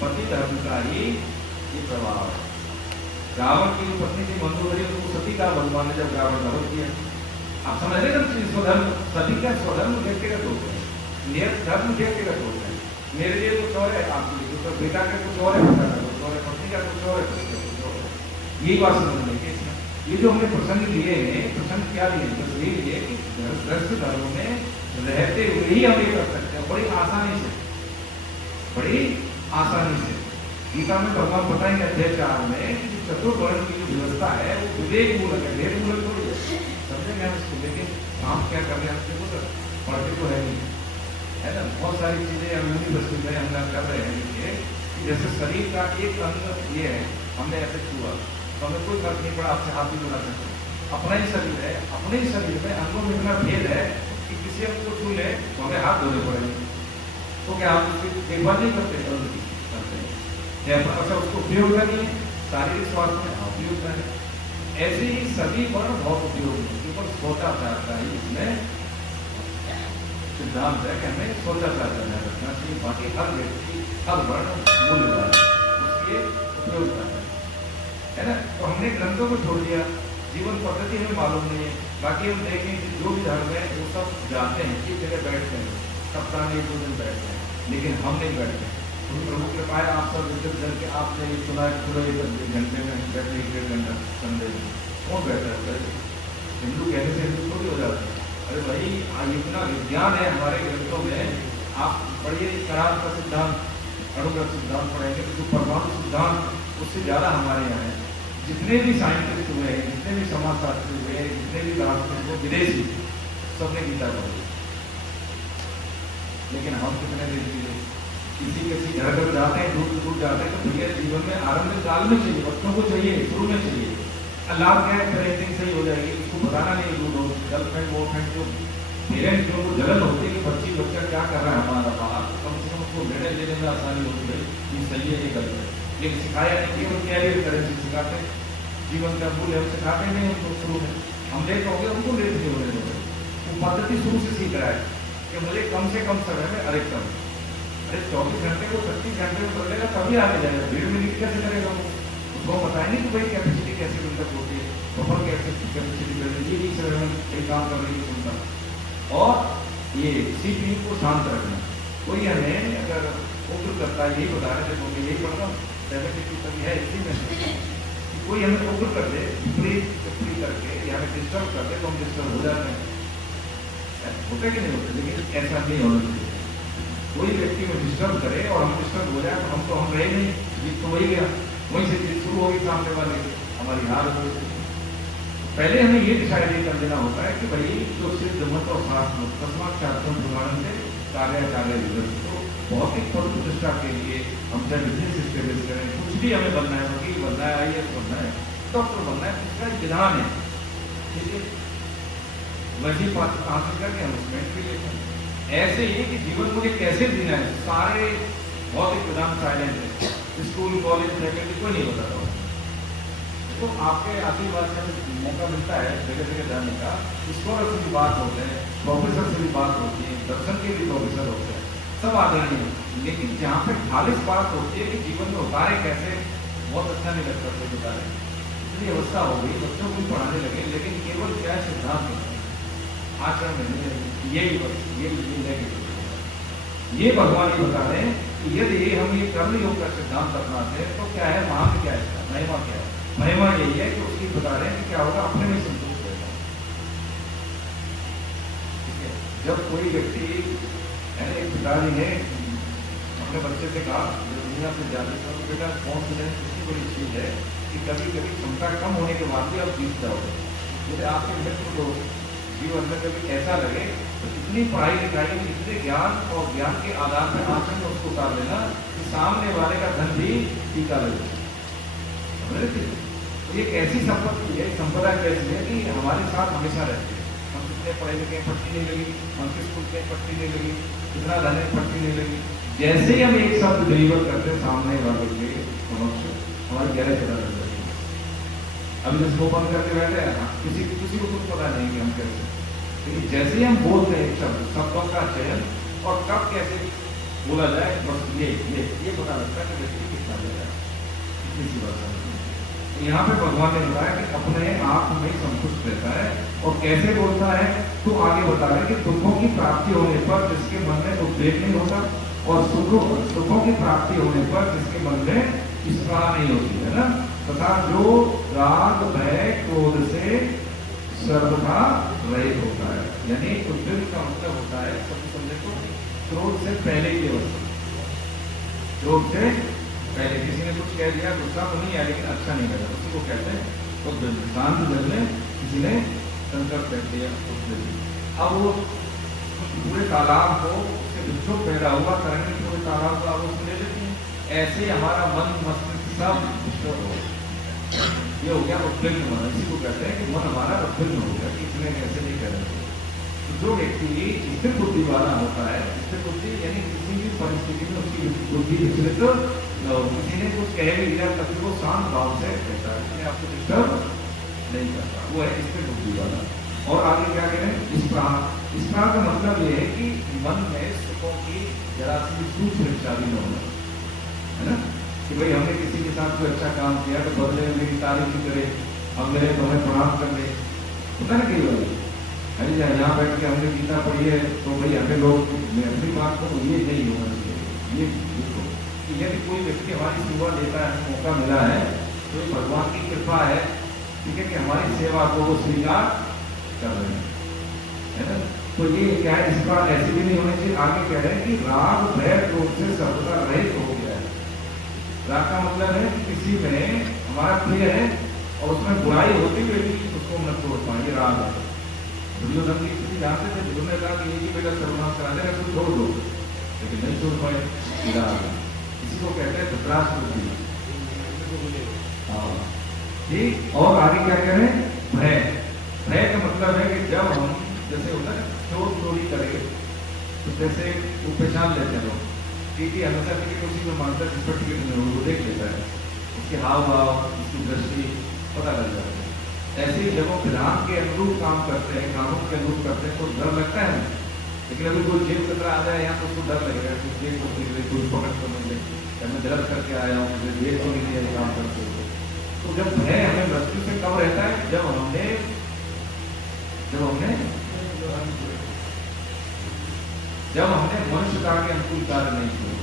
पति धर्म का ही ये प्रभाव है। रावण की पत्नी थी मंदोदरी, उसको सती का भगवान ने जब रावण का वध किया, आप समझ रहे हैं स्वधर्म, सती का स्वधर्म व्यक्तिगत होते हैं, नियत धर्म व्यक्तिगत होते हैं, मेरे लिए कुछ और है, आपके लिए तो बेटा का कुछ और है, पिता का कुछ और है, पत्नी का कुछ और है, पति का कुछ और है, यही बात समझने की। ये जो हमने प्रसंग लिए हैं, प्रसंग क्या लिए, बस ये लिए कि ग्रस्त धर्म में रहते हुए ही हम ये कर सकते हैं, बड़ी आसानी से, बड़ी आसानी से। गीता में भगवान बताएंगे अध्याय 4 में कि चतुर्वर्ण की जो व्यवस्था है वो विवेक मूलक है, भेद मूलक थोड़ी है, समझेंगे हम इसको, लेकिन हम क्या कर रहे हैं उसके को पढ़ते तो है नहीं, है ना। बहुत सारी चीजें हम यूनिवर्सिटी में हम कर रहे हैं, देखिए जैसे शरीर का एक अंग ये है, हमने ऐसे छुआ तो हमें कोई फर्क नहीं पड़ा, आपसे हाथ भी मिला सकते, अपना ही शरीर है, अपने ही शरीर में अंगों में इतना भेद है कि किसी अंग को छू ले तो हमें हाथ धोने पड़ेंगे, तो क्या आप उसकी देखभाल नहीं करते, अच्छा उसको उपयोग करिए शारीरिक स्वास्थ्य में उपयोग करें। ऐसे ही सभी वर्ण बहुत उपयोगी है, केवल सोचा चाहता है, इसमें सिद्धांत है कि हमें सोचा चाहता ध्यान रखना चाहिए, बाकी हर व्यक्ति हर वर्ण मूल्यवान उसके उपयोग करना है ना। तो हमने ग्रंथों को छोड़ दिया, जीवन पद्धति हमें मालूम नहीं है, बाकी हम देखें कि जो भी धर्म है वो सब जाते हैं, एक जगह बैठते हैं, सप्ताह में 2 दिन बैठते हैं, लेकिन हम नहीं बैठते। प्रभु कृपा है आप सब विद्युत जल के आपने ये सुना है पूरा 1 घंटे में बैठने 1-1.5 घंटा संडे में कौन बैठा है, हिंदू कहने से हिंदू थोड़ी हो जाते हैं। अरे भाई इतना विज्ञान है हमारे ग्रंथों में आप पढ़िए करार का सिद्धांत, अणुगत सिद्धांत पढ़ेंगे तो जो परमाणु सिद्धांत उससे ज़्यादा हमारे यहाँ है। जितने भी साइंटिस्ट हुए हैं, जितने भी समाजशास्त्री हुए हैं, जितने भी दार्शनिक हुए विदेशी, सबने गीता पढ़ी। लेकिन हम कितने देशी लोग किसी घर घर जाते हैं, दूर दूर जाते हैं, तो भैया जीवन में आरंभ काल में चाहिए, बच्चों को चाहिए, शुरू में चाहिए। अल्लाह क्या है, पेरेंटिंग सही हो जाएगी, उसको बताना नहीं, दूर गर्लफ्रेंड बॉयफ्रेंड जो पेरेंट्स जो को जलन होती है कि बच्चा क्या कर रहा है हमारा बाहर, कम से कम उसको निर्णय लेने में आसानी होती है, ये सही है ये गलत है। लेकिन सिखाया नहीं कि वो कैरियर करें, सिखाते जीवन का मूल्य हम सिखाते नहीं उनको शुरू में। हम लेट हो गए, उनको लेट नहीं होने देते। वो पद्धति शुरू से सीख रहा है कि मुझे कम से कम समय में अधिकतम, अरे 24 घंटे को 36 घंटे में कर लेगा तभी आगे जाएगा, भीड़ में कैसे करेगा वो? उसको बताएंगे कि भाई कैपेसिटी कैसे बिल्डअप होती है, बफर कैसे कैपेसिटी करनी, ये समय में एक काम करने की क्षमता। और ये सीपीयू को शांत रखना। कोई हमें अगर उग्र करता है, यही बता रहे थे, मैं यही पढ़ रहा हूँ 72 तक है इसी में से, कोई हमें उग्र कर दे, विपरीत करके या हमें डिस्टर्ब कर दे तो हम डिस्टर्ब हो जाते हैं। होते कि नहीं होते? लेकिन ऐसा नहीं होना चाहिए। कोई व्यक्ति में डिस्टर्ब करे और हम डिस्टर्ब हो जाए तो हम रहे नहीं, जीत तो वही गया, वहीं से जीत शुरू होगी सामने वाले से, हमारी हार हो गई। पहले हमें ये डिसाइड कर देना होता है कि भाई जो सिद्ध मत और शास्त्र तस्मात् शास्त्रम प्रमाणम से कार्याचार्य विवरण, तो भौतिक फल प्रतिष्ठा के लिए हम चाहे बिजनेस स्टेब्लिश करें, कुछ भी हमें बनना है, वकील बनना है, IAS बनना है, डॉक्टर बनना है, इसका विधान है, ठीक है। वही बात हासिल करके हम उसमें भी लेते हैं। ऐसे ही कि जीवन मुझे कैसे जीना है, सारे भौतिक विधान साइलेंट है, स्कूल कॉलेज फैकल्टी कोई नहीं बताता। तो आपके आशीर्वाद से मौका मिलता है जगह जगह जाने का, स्कॉलर से भी बात होते हैं, प्रोफेसर से भी बात होती है, दर्शन के भी प्रोफेसर होते हैं, सब आदरणीय है। लेकिन जहाँ पे खालिश बात होती है कि जीवन में उतारे कैसे, बहुत अच्छा नहीं लगता कोई उतारे। इतनी अवस्था हो गई, बच्चों को भी पढ़ाने लगे, लेकिन केवल क्या है सिद्धांत आचरण में नहीं, यही ये भगवान ही बता रहे हैं कि यदि हम ये कर्म योग का सिद्धांत अपनाते हैं तो क्या है, महान क्या है, इसका महिमा क्या है? महिमा यही है कि उसकी बता रहे हैं कि क्या होगा, अपने में संतोष रहेगा। ठीक है, जब कोई व्यक्ति एक पिताजी ने अपने बच्चे से कहा, दुनिया से ज्यादा तो बेटा कॉन्फिडेंस इतनी बड़ी चीज है कि कभी कभी क्षमता कम होने के बाद भी आप जीत जाओगे। जैसे आपके मित्र को जीवन में कभी ऐसा लगे तो इतनी पढ़ाई लिखाई, इतने ज्ञान और ज्ञान के आधार पर आचरण में उसको उतार लेना कि सामने वाले का धन भी टीका लगे। तो ये एक ऐसी संपत्ति है, संपदा कैसी है कि हमारे साथ हमेशा रहती है। हम कितने पढ़े लिखे, पट्टी नहीं लगी, हम किस स्कूल के पट्टी नहीं लगी, कितना धन पट्टी नहीं लगी, जैसे ही हम एक शब्द डिलीवर करते सामने वाले के समक्ष हमारी गहरे पता लग जाती है। अभी जिसको बंद करके बैठे हैं, किसी को कुछ पता नहीं कि हम कैसे, लेकिन जैसे ही हम बोलते हैं एक शब्द, शब्दों का चयन और कब कैसे बोला जाए, बस ये पता लगता है कि व्यक्ति कितना दे रहा है, कितनी सी बात है। यहाँ पे भगवान ने बताया कि अपने आप में संतुष्ट रहता है और कैसे बोलता है, तो आगे बता रहे कि दुखों की प्राप्ति होने पर जिसके मन में उद्वेग नहीं होता और सुखों की प्राप्ति होने पर जिसके मन में स्पृहा नहीं होती है ना, तथा जो राग भय क्रोध से सर्वथा रहित होता है। यानी उद्वेग का मतलब होता है, सबको समझे को, क्रोध से पहले की अवस्था, क्रोध से पहले किसी ने कुछ कह दिया, गुस्सा तो नहीं आया लेकिन अच्छा नहीं लगा, उसी को कहते हैं तो शांत जल में किसी ने संकट कर दिया। अब वो पूरे तालाब को उसके बच्चों पैदा हुआ करेंगे, पूरे तालाब को अब उसको ले लेते हैं। ऐसे हमारा मन मस्तिष्क सब डिस्टर्ब हो गया, ये हो गया उद्विग्न मन। इसी को कहते हैं कि मन हमारा उद्विग्न हो गया कि इसने कैसे नहीं कह रहे। जो व्यक्ति स्थिर बुद्धि वाला होता है, स्थिर बुद्धि यानी किसी भी परिस्थिति में उसकी बुद्धि विचलित किसी ने कुछ कह भी दिया तभी वो शांत भाव से कहता है, आपको डिस्टर्ब नहीं करता, वो है स्थिर बुद्धि वाला। और आगे क्या करें, स्पृहा का मतलब ये है कि मन में सुखों की जरा सी सूक्ष्म इच्छा भी न होना, है ना, कि भाई हमने किसी के साथ कोई अच्छा काम किया तो बदले में मेरी तारीफ करे, हम मेरे तो हमें प्रणाम कर ले, होता ना कई बार। अरे यहाँ बैठ के हमने गीता पढ़ी है तो भाई हमें लोग अपनी बात को ये नहीं होना चाहिए। ये देखो कि यदि कोई व्यक्ति हमारी सेवा लेता है, मौका मिला है तो ये भगवान की कृपा है, ठीक है, कि हमारी सेवा को वो स्वीकार कर रहे हैं, है ना। तो ये क्या है, इसका ऐसे भी नहीं होना चाहिए। आगे कह रहे हैं कि राग भय क्रोध से सर्वदा रहित हो गया है। राग का मतलब है कि किसी में हमारा प्रिय है और उसमें बुराई होती हुई भी उसको न छोड़ पाए, ये राग है। दुर्योधन की स्थिति जानते थे, दुर्योधन ने कहा कि एक ही बेटा सर्वनाश करा देगा, इसको छोड़ दो, लेकिन नहीं छोड़ पाए, राग। इसी को कहते हैं धृतराष्ट्र बुद्धि। हाँ ठीक। और आगे क्या कह रहे हैं, भय। भय का मतलब है कि जब हम जैसे होता है चोर चोरी करे तो जैसे वो पहचान लेते हैं लोग कि हमेशा टिकट उसी में मांगता है जिस पर टिकट नहीं हो, वो देख लेता है, उसके हाव भाव, उसकी दृष्टि पता लग जाता है। ऐसे ही जब हम विधान के अनुरूप काम करते हैं, कानून के अनुरूप करते हैं तो डर लगता है, लेकिन अभी कोई जेब कतरा आ जाए यहाँ तो उसको डर लगेगा, कुछ जेब को कोई पकड़ कर मिले, मैं गलत करके आया हूँ, मुझे जेब को नहीं दिया काम करते हो। तो जब भय हमें मृत्यु से कब रहता है, जब हमने मनुष्यता के अनुकूल कार्य नहीं किए।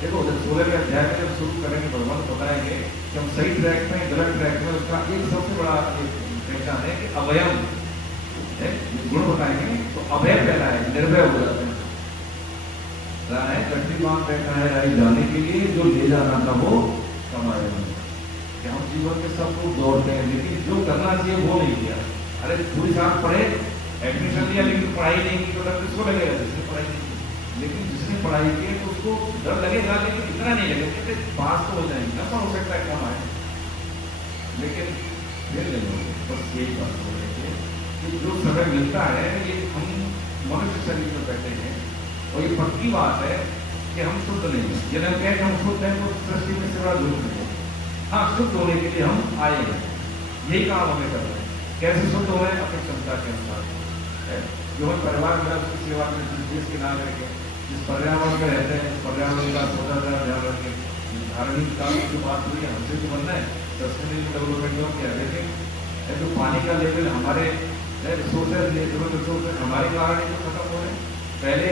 देखो जब 16वें अध्याय में जब शुरू करेंगे भगवान बताएंगे कि हम सही ट्रैक में गलत ट्रैक में, उसका एक सबसे बड़ा पहचान है कि अवयव गुण बताएंगे तो अभय पहला है, निर्भय हो जाते हैं। गड्डी बांध बैठा है राही जाने के लिए, जो ले जाना था वो कमाए। कि हम जीवन के सब लोग दौड़ते हैं लेकिन जो करना चाहिए वो नहीं किया। अरे पूरी साथ पढ़े, एडमिशन लिया लेकिन पढ़ाई नहीं की तो डर किसको लगेगा, जिसने पढ़ाई नहीं की। लेकिन जिसने पढ़ाई की तो उसको डर लगेगा, लेकिन इतना नहीं लगेगा कि पास तो हो जाएंगे, ऐसा हो सकता है कम आए, लेकिन फिर नहीं होंगे। बस यही बात हो रही है कि जो समय मिलता है ये हम मनुष्य शरीर में बैठे हैं और ये पक्की बात है कि हम शुद्ध नहीं है। ये नहीं कहें कि हम शुद्ध हैं तो सृष्टि में से बड़ा झूठ नहीं है। हाँ, शुद्ध होने के लिए हम आए हैं, यही काम हमें करना है। कैसे शुद्ध हो रहे हैं, अपनी क्षमता के अनुसार। जो हम परिवार में उसकी सेवा में देश के नाम रखें, जिस पर्यावरण में रहते हैं उस पर्यावरण का थोड़ा सा ध्यान रखें। धार्मिक काम की जो बात हुई है हमसे तो बनना है, सस्टेनेबल डेवलपमेंट जो किया, लेकिन जो पानी का लेवल हमारे रिसोर्सेज रिसोर्सेज हमारे कारण ही तो खत्म हो रहे हैं। पहले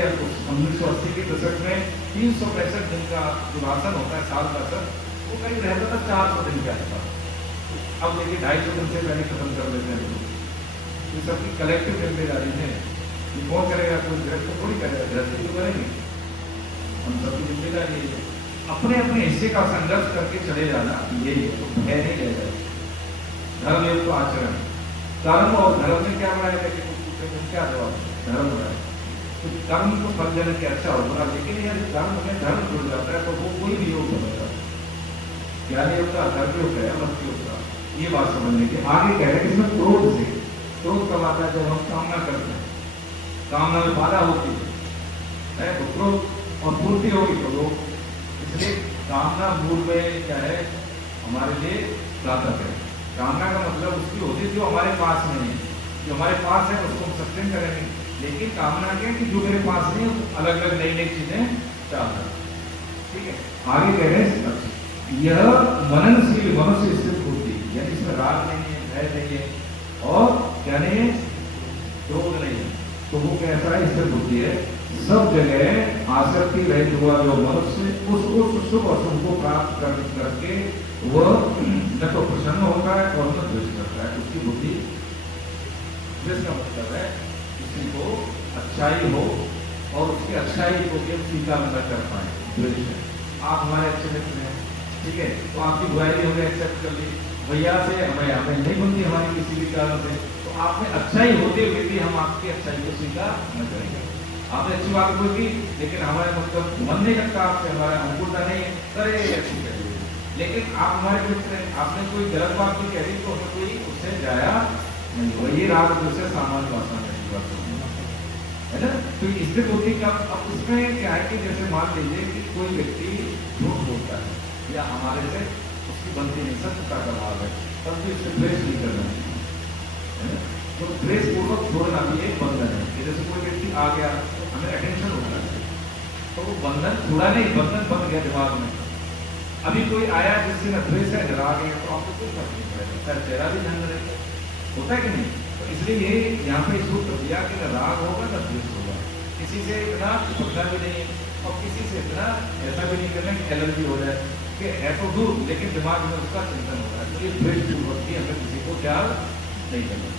1980 के दशक में 365 दिन का जो राशन होता है साल का सर, वो करीब रहता था 400 दिन के आसपास। अब देखिए 250 दिन से पहले खत्म कर देते हैं लोग। ये सबकी कलेक्टिव जिम्मेदारी है। ये कौन करेगा, कोई गृहस्थ तो थोड़ी करेगा, गृहस्थ तो करेंगे, हम सबकी जिम्मेदारी है। अपने अपने हिस्से का संघर्ष करके चले जाना, यही तो भय नहीं रह जाए। धर्म एक तो आचरण, कर्म और धर्म में क्या बनाया जाए, क्या जवाब, धर्म बनाए तो कर्म को फल देने के अच्छा होगा। लेकिन यदि कर्म में धर्म जुड़ जाता है तो वो कोई भी योग बनेगा, ज्ञान योग का, धर्म योग है, भक्ति योग का। ये बात समझने के आगे कह रहे हैं इसमें क्रोध से, क्रोध कब आता है, जब हम कामना करते हैं, कामना में बाधा होती है तो क्रोध और पूर्ति होगी तो लोग। इसलिए कामना मूल में क्या है, हमारे लिए घातक है। कामना का मतलब उसकी होती है जो हमारे पास नहीं है, जो हमारे पास है उसको हम सस्टेन करेंगे। लेकिन कामना क्या है कि जो मेरे पास नहीं है, अलग अलग नई नई चीजें चाहता है। ठीक है, आगे कह रहे हैं यह मननशील मनुष्य स्थित होती है, यानी इसमें राग नहीं है, भय नहीं है और क्या नहीं है, क्रोध नहीं है, तो वो कैसा है, स्थित होती है। सब जगह आसक्ति रहित हुआ जो मनुष्य उसको सुख और सुख को प्राप्त करके वह न तो प्रसन्न होता है और न द्वेष करता है। उसकी बुद्धि, द्वेष का मतलब है किसी को अच्छाई हो और उसकी अच्छाई को भी स्वीकार न कर पाए, द्वेष है। आप हमारे अच्छे मित्र हैं, ठीक है, तो आपकी बुराई हमने एक्सेप्ट कर ली, भैया से हमें नहीं बनती हमारी किसी भी कारण से, तो आप में अच्छाई होते हुए भी हम आपकी अच्छाई को स्वीकार न करेंगे। आपने अच्छी बात बोली लेकिन हमारे मतलब मन नहीं लगता आपसे, हमारा अनुकूलता नहीं है, अरे ऐसी कह दी। लेकिन आप हमारे मित्र हैं, आपने कोई गलत बात भी कह दी तो हमें कोई उससे जाया नहीं, वही राग दूसरे सामान्य भाषा में है ना। तो स्थित होती है। अब इसमें क्या है कि जैसे मान लीजिए कि कोई व्यक्ति झूठ बोलता है या हमारे से उसकी बनती नहीं, सत्यता का भाव है, तब भी उससे द्वेष नहीं करना है ना। तो द्वेष पूर्वक छोड़ना भी एक बंधन है। जैसे कोई व्यक्ति आ गया, हमें अटेंशन होता है तो वो बंधन छुड़ा नहीं, बंधन बन गया दिमाग में। अभी कोई आया जिससे न द्वेष है, डरा गया, तो आपको कोई फर्क नहीं पड़ेगा, चेहरा भी ध्यान रहेगा, होता है कि नहीं। तो इसलिए ये यहाँ पे सूत्र दिया कि न राग होगा न द्वेष होगा, किसी से इतना चिपकना भी नहीं है और किसी से इतना ऐसा भी नहीं करना कि एलर्जी हो जाए कि है तो दूर लेकिन दिमाग में उसका चिंतन हो रहा है। तो ये द्वेष पूर्वक भी हमें किसी को ख्याल नहीं करना,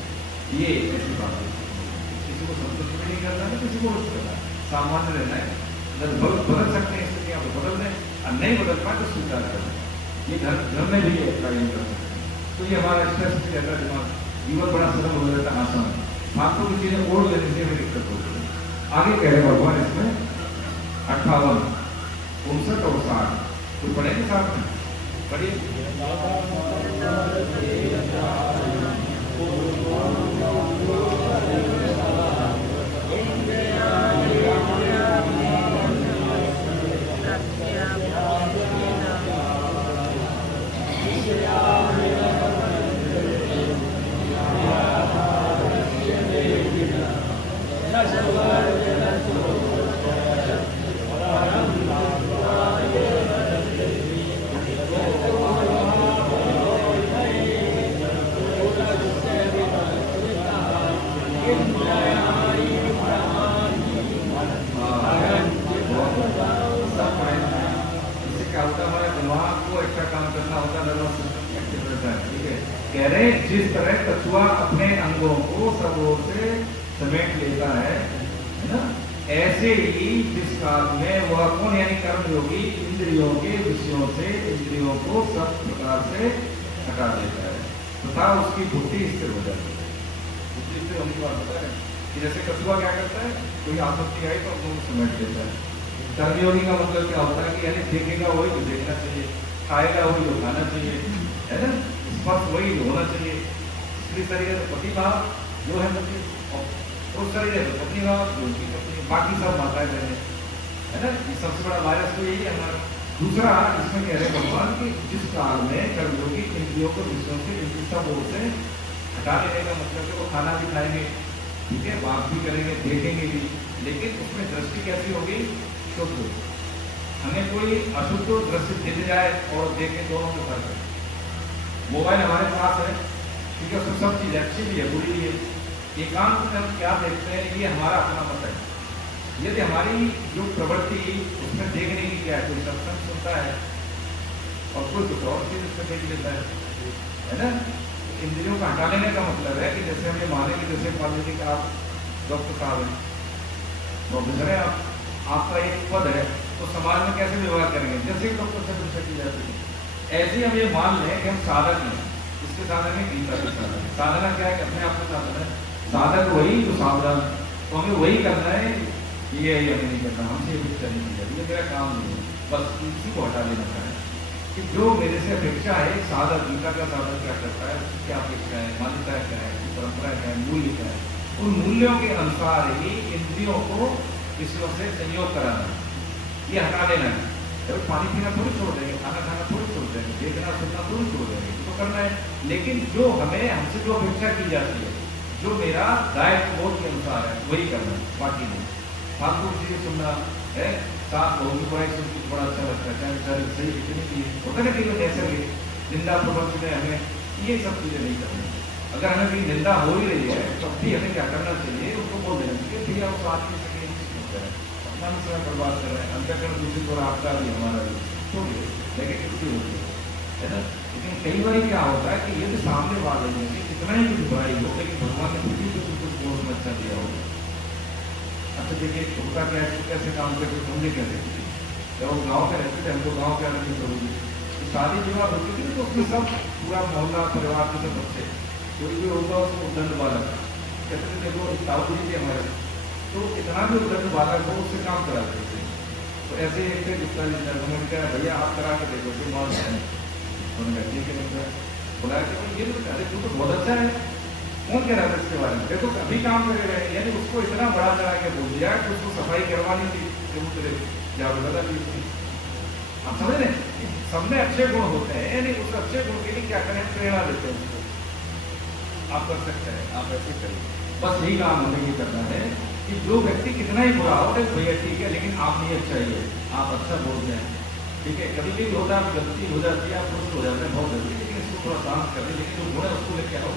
ये ऐसी बात है। किसी किसी को संतुष्ट भी नहीं करना है, किसी को रुष्ट करना है, सामान्य रहना है। अगर बदल सकते हैं स्थितियाँ तो बदल दें, और नहीं बदल पाए तो स्वीकार करें। ये घर में भी कार्य कर सकते हैं। तो ये हमारा स्ट्रेस भी रहता है, दिमाग जीवन बड़ा सरल हो जाता है, आसान। फालतू की चीजें ओढ़ लेने से हमें दिक्कत होती है। आगे कह रहे भगवान इसमें 58, 59 और 60 तो पढ़ेंगे साथ में, पढ़िए। कह रहे जिस तरह कछुआ अपने अंगों को सब ओर से समेट लेता है ना, ऐसे ही जिस काल में वह कौन यानी कर्म योगी इंद्रियों के विषयों से इंद्रियों को सब प्रकार से हटा देता है तथा उसकी बुद्धि स्थिर हो जाती है। बुद्धि स्थिर होने की बात बता रहे कि जैसे कछुआ क्या करता है, कोई आसक्ति आई तो अपने समेट लेता है। कर्मयोगी का मतलब क्या होता है कि यानी देखेगा वही तो देखना चाहिए, खाएगा वही तो खाना चाहिए, है ना, स्पर्श वही होना चाहिए। स्त्री शरीर है तो पति भाव जो है पति, और शरीर है तो पत्नी भाव जो की पत्नी, बाकी सब माताएं बहने, है ना। ये सबसे बड़ा वायरस तो यही है हमारा। दूसरा इसमें कह रहे भगवान कि जिस काल में कर्मयोगी इंद्रियों को विषयों से सब ओर से हटा लेने का मतलब है वो खाना भी खाएंगे, ठीक है, बात भी करेंगे, देखेंगे भी, लेकिन उसमें दृष्टि कैसी होगी, शुद्ध। हमें कोई अशुद्ध दृष्टि दिख जाए और देखें, दोनों में फर्क है। मोबाइल हमारे पास है, ठीक है, उसमें सब चीज़ अच्छी भी है बुरी भी है। एकांत में हम क्या देखते हैं ये हमारा अपना मत है। यदि हमारी जो प्रवृत्ति उसमें देखने की क्या है, कोई सत्संग सुनता है और कोई कुछ और चीज उसमें देख लेता है ना। इंद्रियों का हटा लेने का मतलब है कि जैसे हम ये माने कि जैसे मान लीजिए कि आप डॉक्टर साहब हैं, प्रोफेसर है, आपका एक पद है, तो समाज में कैसे व्यवहार करेंगे, जैसे डॉक्टर से पूछा की जाती है, ऐसे ही हम ये मान लें कि हम साधक हैं। इसके साधन है गीता के साधन। साधना क्या है कि अपने आप का साधन है, साधक वही जो सावधान, तो हमें वही करना है। ये हमें नहीं करना, हमसे ये कुछ करनी चाहिए, ये मेरा काम नहीं है, बस इसी को हटा लेना चाहिए कि जो मेरे से अपेक्षा है। साधक गीता का साधक क्या करता है, उसकी क्या अपेक्षा है, मान्यता क्या है, परंपरा क्या है, मूल्य क्या है, उन मूल्यों के अनुसार ही इंद्रियों को विषयों से संयोग कराना, ये हटा लेना है। जब पानी पीना थोड़ी छोड़ देंगे, खाना खाना थोड़ी छोड़ देंगे, देखना सुनना थोड़ी छोड़ देंगे, तो करना है। लेकिन जो हमें हमसे जो अपेक्षा की जाती है, जो मेरा दायित्व बोध के अनुसार है, वही करना है, बाकी नहीं। फालतू चीजें सुनना है, साथ लोगों की पढ़ाई सुन के बड़ा अच्छा लगता है, चाहे बेचारे सही कितनी भी होता है ना कि नैसर्गिक निंदा प्रबंध में हमें ये सब चीजें नहीं करनी। अगर हमें भी निंदा हो ही रही है तो भी हमें क्या करना चाहिए, उसको बोल देना चाहिए भैया वो बात नहीं सके, अपना भी समय बर्बाद कर रहे हैं, अंतःकरण दूसरी और आपका भी हमारा भी छोड़िए, लेकिन किसी होती है ना। लेकिन कई बार क्या होता है कि यदि सामने वाले में कितना ही कुछ बुराई हो, लेकिन भगवान ने फिर भी कुछ बोल में अच्छा दिया हो। अच्छा देखिए छोटा क्या है, कैसे काम करके समझे कैसे, जब वो गाँव के रहते थे, हमको गाँव के आने की जरूरी, शादी विवाह होती थी तो उसमें सब पूरा मोहल्ला परिवार के सब बच्चे, कोई भी होगा उसको उद्दंड बालक कहते थे। देखो ताऊ जी थे हमारे, तो इतना भी उद्दंड बालक हो उससे काम कराते थे। तो ऐसे एक थे गुप्ता जी, उन्होंने कहा भैया आप करा के देखो, जो मान है उन्होंने कहा ठीक है, मतलब बुलाया कि ये तो अरे तू तो बहुत अच्छा है, कौन कह रहा था इसके बारे में, देखो अभी काम करे रहे। यानी उसको इतना बड़ा चढ़ा के बोल दिया कि उसको सफाई करवानी थी, क्या बता दी। आप समझ रहे, सब में अच्छे गुण होते हैं, यानी उस अच्छे गुण के लिए क्या करें, प्रेरणा देते हैं उसको, आप कर सकते हैं, आप ऐसे करिए। बस यही काम हमें ये करना है कि जो व्यक्ति कितना ही बुरा हो भैया ठीक है, लेकिन आप नहीं अच्छा ही है, आप अच्छा बोल रहे हैं, ठीक है। कभी भी होता है गलती हो जाती है, आप खुश हो जाते हैं बहुत जल्दी, लेकिन इसको थोड़ा शांत कर दें, लेकिन जो गुण है उसको लेके आओ,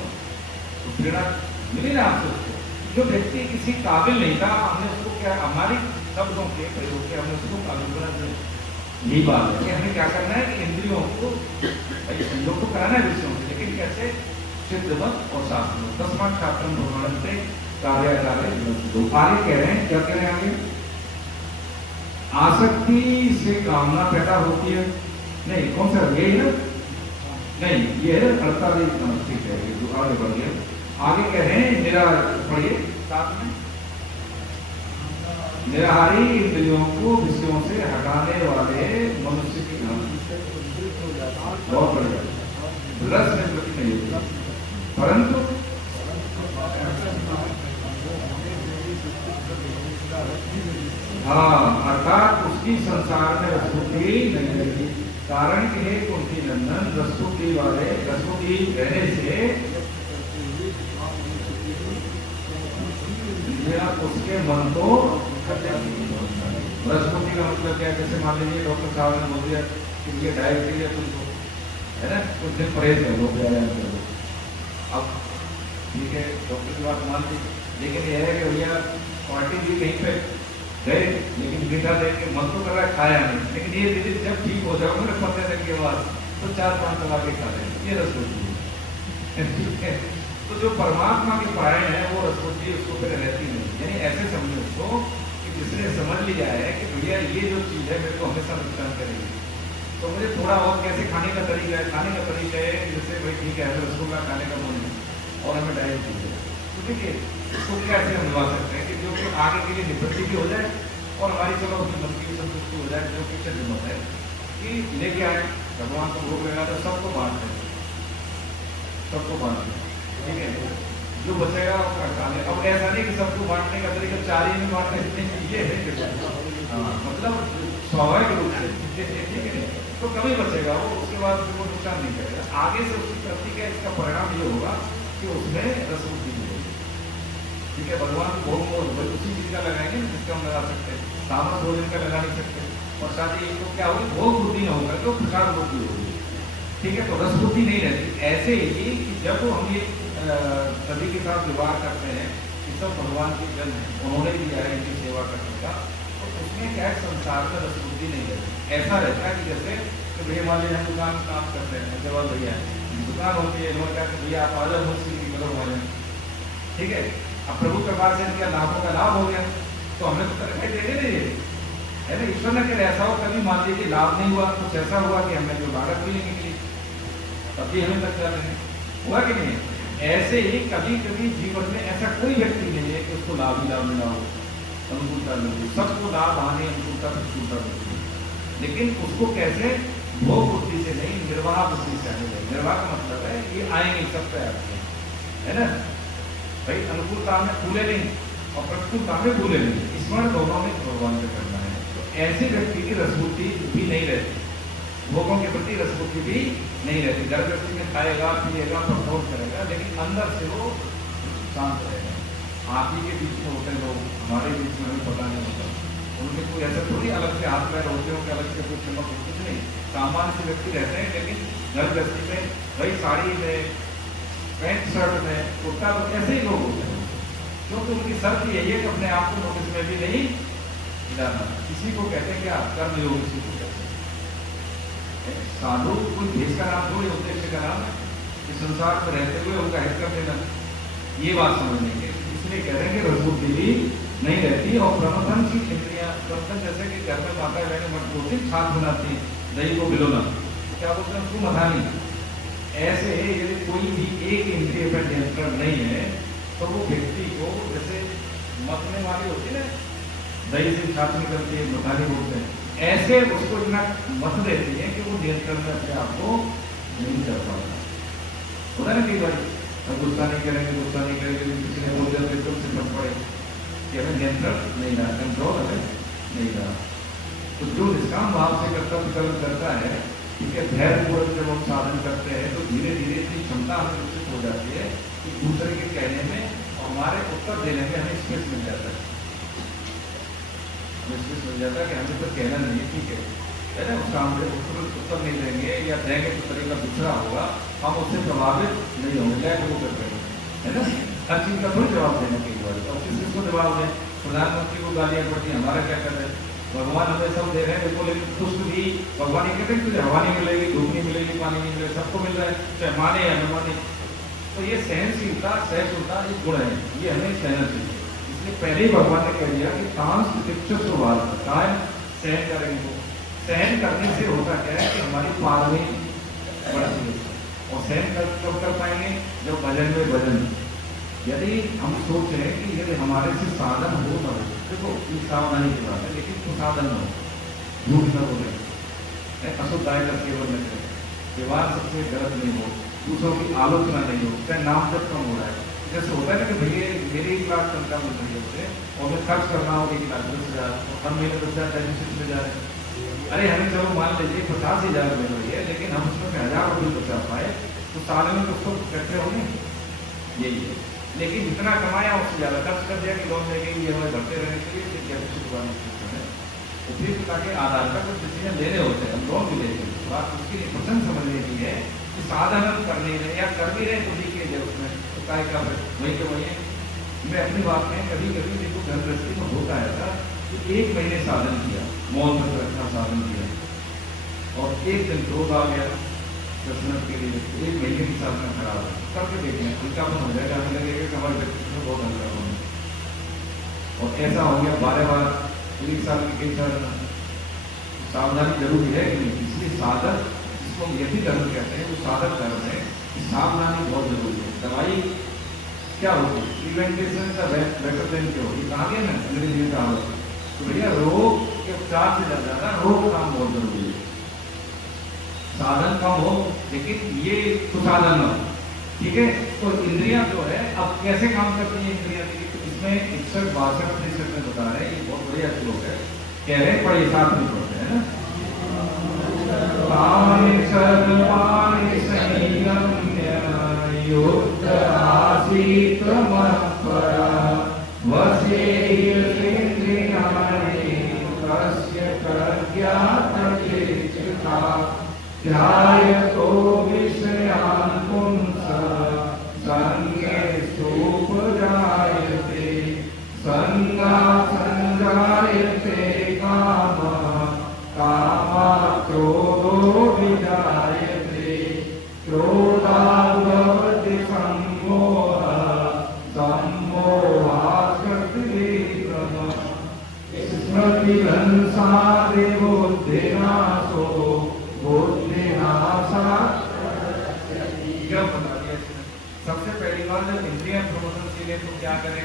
तो प्रेरणा मिली ना आपसे उसको। जो व्यक्ति किसी काबिल नहीं था, हमने उसको क्या, हमारी शब्दों के प्रयोग के हमने उसको काबिल बना दिया। यही बात है कि हमें क्या करना है कि इंद्रियों को संयोग तो कराना है विषयों से, लेकिन कैसे, सिद्ध मत और शास्त्र। 10वां छात्र भगवान से कार्य कार्य दो। आगे कह रहे हैं, क्या कह रहे हैं आगे? आसक्ति से कामना पैदा होती है, नहीं कौन सा ये है? नहीं ये है 48 नंबर, ठीक है, ये जो आगे बढ़ गया। आगे कह रहे हैं मेरा पढ़िए साथ में, निराहारी इंद्रियों को विषयों से हटाने वाले मनुष्य की बहुत बढ़िया रस में प्रति नहीं होती, परंतु हाँ अर्थात उसकी संसार में रसोटी नहीं रहती। कारण कि है कुंती नंदन रसोटी वाले रसोटी रहने से उसके मन को रसोटी का मतलब क्या? जैसे मान लीजिए डॉक्टर साहब ने बोल दिया कि ये डायबिटीज है तुमको, है ना, कुछ दिन परहेज कर लो, व्यायाम कर लो। अब ठीक है डॉक्टर की बात मान ली, लेकिन यह है कि भैया पार्टी भी कहीं पे गए, लेकिन मीठा देख के मन तो कर रहा है, खाया नहीं, लेकिन ये धीरे जब ठीक हो जाओगे ना 15 दिन के बाद तो 4-5 दबा के खा लेंगे, ये रसोटी है। ठीक है, तो जो परमात्मा की पारायण है वो रसोटी उसको फिर रहती नहीं। यानी ऐसे समझो उसको कि जिसने समझ लिया है कि भैया ये जो चीज़ है मेरे को हमेशा नुकसान करेगी, तो मुझे थोड़ा और कैसे खाने का तरीका है, खाने का तरीका है जैसे भाई ठीक है रसगुल्ला खाने का मन है और हमें डायबिटीज है, तो देखिए इसको कैसे हम निभा सकते हैं कि जो कि आगे के लिए निवृत्ति भी हो जाए और हमारी चलो उसकी मन की संतुष्टि हो जाए, जो कि हिम्मत है कि लेके आए भगवान को भोग लगा तो सबको बांट दें, सबको बांट दें, ठीक है, जो बचेगा उसका खाने। अब ऐसा नहीं कि सबको बांटने का तरीका 4 ही में बांटने ये है, हाँ मतलब स्वाभाविक रूप से, ठीक है, तो कभी बचेगा वो, उसके बाद वो नुकसान नहीं करेगा। आगे से उसकी प्रति का इसका परिणाम ये होगा कि उसमें रसवृद्धि होगी, ठीक है। भगवान भोग उसी चीज का लगाएंगे ना जिसका हम लगा सकते हैं, सामस भोजन का लगा नहीं सकते, और शादी तो क्या होगी भोग बुद्धि न होगा तो प्रसाद बुद्धि होगी, ठीक है, तो रस बुद्धि नहीं रहती। ऐसे ही कि जब हम ये सभी के साथ व्यवहार करते हैं कि सब भगवान के जन है, उन्होंने दिया है इनकी सेवा करने का, तो उसमें क्या है संसार में रस बुद्धि नहीं रहती। ऐसा रहता है कि जैसे कि भैया मान लीजिए हम दुकान काम करते हैं, जवाब भैया दुकान होती है, इन्होंने कहा कि भैया आप आजा मुझसे करो हमारे, ठीक है, अब प्रभु कृपा से इनके लाभों का लाभ हो गया तो हमने तो तरक्की दे दे रही है ना। ईश्वर ने कहा ऐसा हो, कभी मान लीजिए लाभ नहीं हुआ, कुछ ऐसा हुआ कि हमने जो लागत भी नहीं निकली तभी हमें तक जाते हैं, हुआ कि नहीं? ऐसे ही कभी कभी जीवन में ऐसा कोई व्यक्ति नहीं है कि उसको लाभ ही लाभ मिला हो, अनुकूलता मिली, सबको लाभ आने अनुकूलता प्रतिकूलता मिलती है, लेकिन उसको कैसे भोग बुद्धि से नहीं निर्वाह बुद्धि से आने लगे। निर्वाह का मतलब है ये आएंगे सब पे आते हैं, है ना भाई, अनुकूलता में भूले नहीं और प्रतिकूलता में भूले नहीं, स्मरण दोनों में भगवान का करना है। तो ऐसे व्यक्ति की रसबुद्धि भी नहीं रहती, भोगों के प्रति रसबुद्धि भी नहीं रहती। जब व्यक्ति में खाएगा पिएगा परफॉर्म करेगा, लेकिन अंदर से वो शांत रहेगा। आप ही के बीच में होते हैं लोग, हमारे बीच में हमें पता नहीं होता, उनके कोई ऐसा थोड़ी अलग से हाथ पैर होते हो कि अलग से कोई चमक हो, कुछ नहीं, सामान्य से व्यक्ति रहते हैं, लेकिन घर गृहस्थी में वही साड़ी में पैंट शर्ट में कुर्ता तो ऐसे ही लोग होते हैं, क्योंकि उनकी शर्त यही है कि अपने आप को नोटिस में भी नहीं डालना। इसी को कहते हैं क्या कर्मयोग, इसी को कहते हैं। साधु कोई देश का नाम थोड़ी उद्देश्य का नाम है कि संसार में रहते हुए उनका हित कर देना, ये बात समझने के इसलिए कह रहे हैं कि रसबुद्धि भी नहीं रहती। और प्रमथन की इंद्रियां, प्रमथन जैसे कि घर में माता बहने मत बोलती छाछ बनाती है, दही को भिगोना, क्या बोलते हैं उसको मथानी। ऐसे यदि कोई भी एक इंद्रिय पर नियंत्रण नहीं है तो वो व्यक्ति को जैसे मथने वाली होती है ना, दही से छाछ निकलती है, मथानी बोलते हैं, ऐसे उसको इतना मत देती है कि वो नियंत्रण में अपने आप को नहीं कर पाता। होता ना कई बार गुस्सा नहीं करेंगे किसी ने बोल दिया तो से फट पड़े कि हमें नियंत्रण नहीं रहा, कंट्रोल हमें नहीं रहा। तो जो निष्काम भाव से कर्तव्य कर्म करता है, ठीक है, धैर्य पूर्वक जब हम साधन करते हैं तो धीरे धीरे इतनी क्षमता हमें विकसित हो जाती है कि दूसरे के कहने में और हमारे उत्तर देने में हमें स्पेस मिल जाता है, स्पेस मिल जाता है कि हमें तो कहना नहीं है, ठीक है ना, उसका हम उत्तर नहीं देंगे या देंगे तो तरीका दूसरा होगा, हम उससे प्रभावित नहीं होंगे, क्या वो कर रहे हैं, है ना। हर चीज का थोड़ी जवाब देना कई बार, और किस किसको जवाब दें, प्रधानमंत्री को गालियाँ पड़ती, हमारा क्या कर रहे हैं, भगवान हमें सब दे रहे हैं बिल्कुल, लेकिन कुछ भी भगवान ये कहते हैं तुझे हवा नहीं मिलेगी, धूप नहीं मिलेगी, पानी नहीं मिलेगा, सबको मिल रहा है, चाहे माने या न माने, तो ये सहनशीलता, सहिष्णुता एक गुण है, ये हमें सहना चाहिए। इसलिए पहले ही भगवान ने कह दिया कि तांस तितिक्षु सुवाद, सहन करेंगे। सहन करने से होता क्या है कि हमारी पारवी बढ़ती है। और सहन कब कर पाएंगे? जब भजन में भजन। यदि हम सोच रहे हैं कि यदि हमारे से साधन हो ना हो, देखो ये सावधानी की बात है, लेकिन तो साधन न हो, झूठ न बोले, अशुद्धाय का सेवन न करें, व्यवहार सबसे गलत नहीं हो, दूसरों की आलोचना नहीं हो, चाहे नाम तक कम हो रहा है। जैसे होता है ना कि भैया मेरे 1 लाख तनख्वाह मिल रही है उससे, और मैं खर्च कर रहा हूँ 1,10,000, और हर महीने 10,000 टेंशन में जा रहे हैं। अरे हमें चलो मान लीजिए 50,000 मिल रही है, लेकिन हम उसमें 1,000 रुपये बचा पाए तो साल में तो उसको इकट्ठे होंगे, यही है। लेकिन जितना कमाया उससे ज़्यादा खर्च कर दिया कि लोन लेके ये हमें भरते रहने के लिए, फिर कैसे चुकाने की सिस्टम है। तो फिर ताकि आधार पर कुछ डिसीजन लेने होते हैं, हम लोन भी लेते हैं। बात उसके लिए पसंद समझने की है कि साधन करने में या कर भी रहे तो लिखे जाए उसमें, तो काय का वही के वही है। मैं अपनी बात में कभी कभी देखो घर गृहस्थी में होता है था कि 1 महीने साधन किया, मौन व्रत रखना साधन किया, और 1 दिन क्रोध आ गया 10 मिनट के लिए, 1 महीने की साधना खराब है। करके देखें हल्कापन हो जाएगा, हमें लगेगा कि हमारे व्यक्तित्व में बहुत हल्कापन है। और ऐसा हो गया 12 बार 1 साल में कई साल। सावधानी जरूरी है कि नहीं, इसलिए साधक जिसको हम यही धर्म कहते हैं वो साधक धर्म है, सावधानी बहुत जरूरी है। दवाई क्या होती है? प्रिवेंटेशन का बेटर देन क्योर, ये कहा गया ना अंग्रेजी में कहा। तो भैया रोग के उपचार से ज्यादा रोग काम बहुत जरूरी है। साधन कम हो लेकिन ये कुसाधन न हो, ठीक है। तो इंद्रियां जो है अब कैसे काम करती है इंद्रियां, तो इसमें 61-62 में बता रहे हैं, ये बहुत बढ़िया श्लोक है, कह रहे हैं पढ़िए साथ में पढ़ते हैं ना। युक्त आसीत मत्परा वसेन्द्रियाणि तस्य प्रज्ञातचेतसा ध्यायतो विषयान् पुंसः संज्ञेषुपजायते संज्ञासंजायते कामः कामात् क्रोधो विजायते क्रोधात् भवति सम्मोहः सम्मोहात् कृतिविक्रमः स्मृतिभ्रंशादि बुद्धिनाशो बुद्धिनाशात्। सबसे पहली बार जब इंद्रियां प्रमोदनशील है तो क्या करें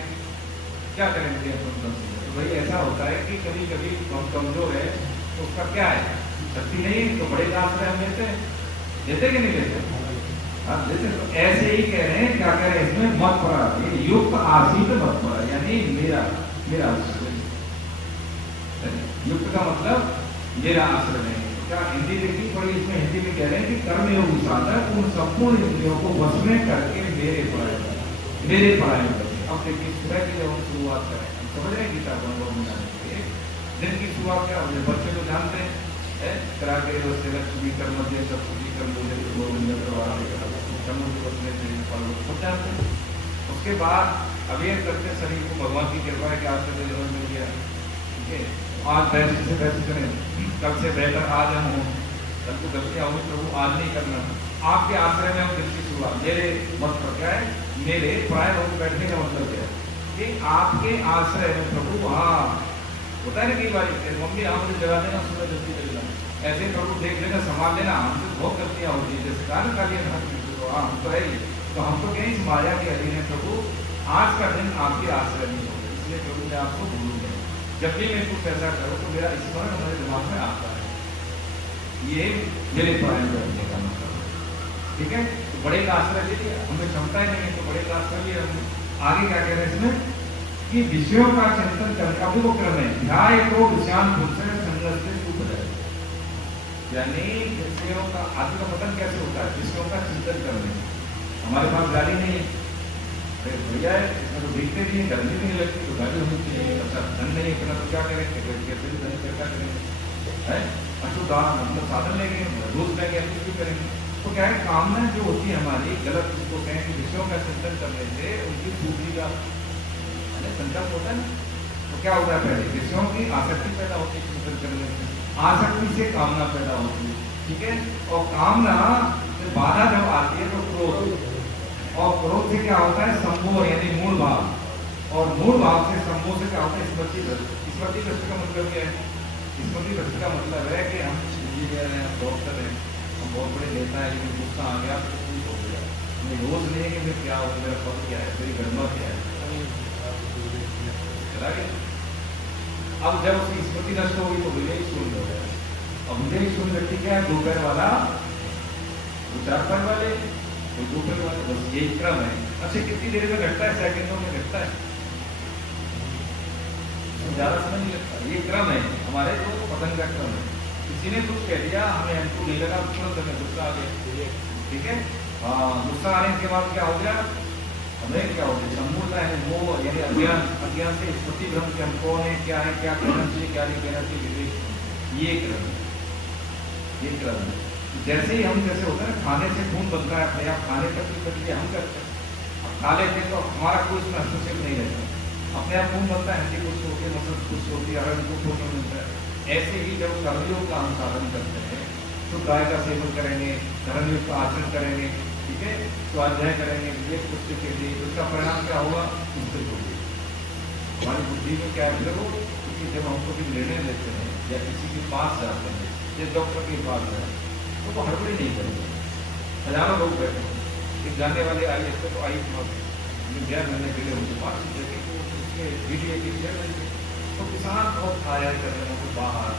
इंद्रियां प्रमोदनशील? तो भाई ऐसा होता है कि कभी कभी हम कमजोर है तो उसका क्या है, शक्ति नहीं, तो बड़े आश्रय हम देते कि नहीं देते? आप देते। तो ऐसे ही कह रहे हैं, क्या कह रहे हैं इसमें? मत पड़ा, युक्त आसीत मत पड़ा, यानी मेरा आश्रय। युक्त का मतलब मेरा आश्रय है। क्या हिंदी देखी पड़ी इसमें? हिंदी में कह रहे हैं कि कर्मयोगी साधक उन संपूर्ण इंद्रियों को वश में करके मेरे परायण करते। अब देखिए सुबह की जब हम शुरुआत करें, हम समझ रहे हैं गीता को अनुभव में जाने के लिए दिन की शुरुआत क्या होती है? बच्चे तो जानते हैं करा के लक्ष्मी कर मध्य सप्तमी कर बोले सब जानते हैं। उसके बाद अवेयर करते शरीर को, भगवान की कृपा है कि आज से जन्म मिल गया, ठीक है, आज बेस्ट से बेस्ट करें, कल से बेहतर आज हम हो, कल को गलतियाँ होगी प्रभु आज नहीं करना। आपके आश्रय में हम दिन की शुरुआत, मेरे मत पर क्या है, मेरे प्राय होकर बैठने का मतलब क्या है कि आपके आश्रय में प्रभु। हाँ होता है ना कई बार मम्मी आप मुझे जगा देना, सुबह जल्दी चल जाना, ऐसे प्रभु देख लेना, संभाल लेना। हमसे बहुत गलतियाँ होती है, जैसे कारण कालिए हम तो है ही, तो हम तो कहीं माया के अधीन है प्रभु। आज का दिन आपके आश्रय में होगा, इसलिए प्रभु मैं आपको भूलूंगा। जब भी मैं कुछ ऐसा करूँ तो मेरा स्मरण हमारे दिमाग में आता है, ये मेरे प्राण करने का मतलब, ठीक है। तो बड़े का आश्रय ले लिया, हमें क्षमता ही नहीं है तो बड़े का आश्रय लिया। आगे क्या कह रहे हैं इसमें कि विषयों का चिंतन करने का भी वो क्रम है। ध्याय तो विषयान पुरुष संघर्ष से छूट जाए, यानी विषयों का आत्म का पतन कैसे होता है? विषयों का चिंतन करने। हमारे पास गाड़ी नहीं है भैया है, इसमें तो देखते भी है, गर्मी भी नहीं लगती तो गाड़ी होनी चाहिए। अच्छा धन नहीं है इतना तो क्या करेंगे, कैसे भी धन क्या करेंगे है, अशुद्धान मतलब साधन लेंगे, रोज लेंगे, कुछ भी करेंगे। तो क्या है, कामना जो होती है हमारी गलत, जिसको कहें कि विषयों का चिंतन करने से उनकी पूर्ति का संकल्प होता है ना, तो क्या होता है? पहले विषयों की आसक्ति पैदा होती है चिंतन करने से, आसक्ति से कामना पैदा होती है, ठीक है। और कामना से बाधा जब आती है तो क्रोध, और क्रोध से क्या होता है संभोग यानी मूल भाव, और मूल भाव से संभोग से क्या होता है स्मृति भ्रष्ट। स्मृति भ्रष्ट का मतलब क्या है? स्मृति भ्रष्ट का मतलब है कि हम इंजीनियर हैं, डॉक्टर हैं, हम बहुत बड़े नेता है, लेकिन गुस्सा आ गया तो कुछ हो गया, हमें होश नहीं है कि मैं क्या हो, मेरा पद क्या है, मेरी गणना क्या है, चला गया। अब जब उसकी स्मृति नष्ट होगी तो विवेक शून्य हो गया। और विवेक शून्य व्यक्ति क्या है? दो पैर वाला, दो चार पैर वाले, तो दो पैर वाले, बस यही क्रम है। अच्छा कितनी देर में घटता है? सेकंडों में घटता है, ज्यादा समय नहीं लगता। ये क्रम है हमारे जो पतन का क्रम है। किसी ने कुछ कह दिया, हमें हमको नहीं लगा, तुरंत हमें गुस्सा आ गया, ठीक है। हाँ, गुस्सा आने के बाद क्या हो गया? हमें क्या हो गया? सम्मूलता है वो, यानी अज्ञान, अज्ञान से स्मृति भ्रम के हम कौन है, क्या है, क्या कहना चाहिए, क्या नहीं कहना चाहिए, विवेक। ये क्रम है, ये क्रम है। जैसे ही हम, जैसे होता है ना खाने से खून बनता है अपने आप, खाने तक की प्रक्रिया हम करते हैं। अब खा लेते तो हमारा कोई इसमें हस्तक्षेप नहीं रहता, अपने आप खून बनता है, हड्डी कुछ होती है, मसल कुछ होती है, अगर कुछ होता मिलता है। ऐसे ही जब कर्मयोग का अनुसारण करते हैं तो गाय का सेवन करेंगे, धर्मयोग का आचरण करेंगे, ठीक है, स्वाध्याय करेंगे, विवेक पुस्तक के लिए, उसका परिणाम क्या होगा? स्थिर होगी हमारी बुद्धि में। क्या है वो? क्योंकि जब हम कोई निर्णय लेते हैं या किसी के पास जाते हैं या डॉक्टर के पास जाए तो वो हड़बड़ी नहीं करेंगे। हजारों लोग बैठे हैं, एक जानने वाले आई ऐसे तो आई गया मिलने के लिए उनके पास, लेकिन उसके वीडियो की शेयर करेंगे तो किसान बहुत आया कर रहे हैं बाहर,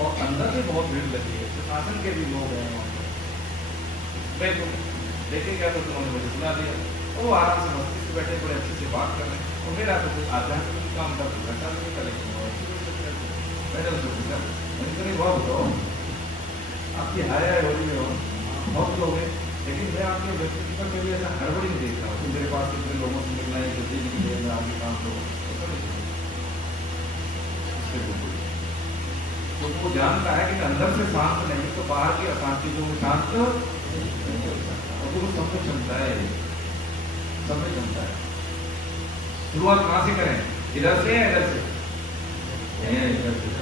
और अंदर भी बहुत भीड़ लगी है, प्रशासन के भी लोग हैं वहाँ पर। मैं देखे गया तो उन्होंने मुझे बुला दिया, वो आराम से मस्ती से बैठे, बड़े अच्छे से बात कर रहे हैं, और मेरा तो कुछ आध्यात्मिक काम का घंटा नहीं कलेक्शन। मैंने उसको पूछा, मैंने कहा बहुत बताओ आपकी हाय हो रही हो, बहुत लोग हैं, लेकिन मैं आपके व्यक्ति पर कभी ऐसा हड़बड़ी नहीं देख रहा हूँ, मेरे पास कितने लोगों से मिलना है, जल्दी नहीं है, मैं आपके काम को तो वो जानता है कि अंदर से शांत नहीं तो बाहर की अशांति को शांत नहीं हो सकता। और वो सब कुछ क्षमता है, सब में क्षमता है। शुरुआत कहाँ से करें? इधर से या इधर से? इधर से।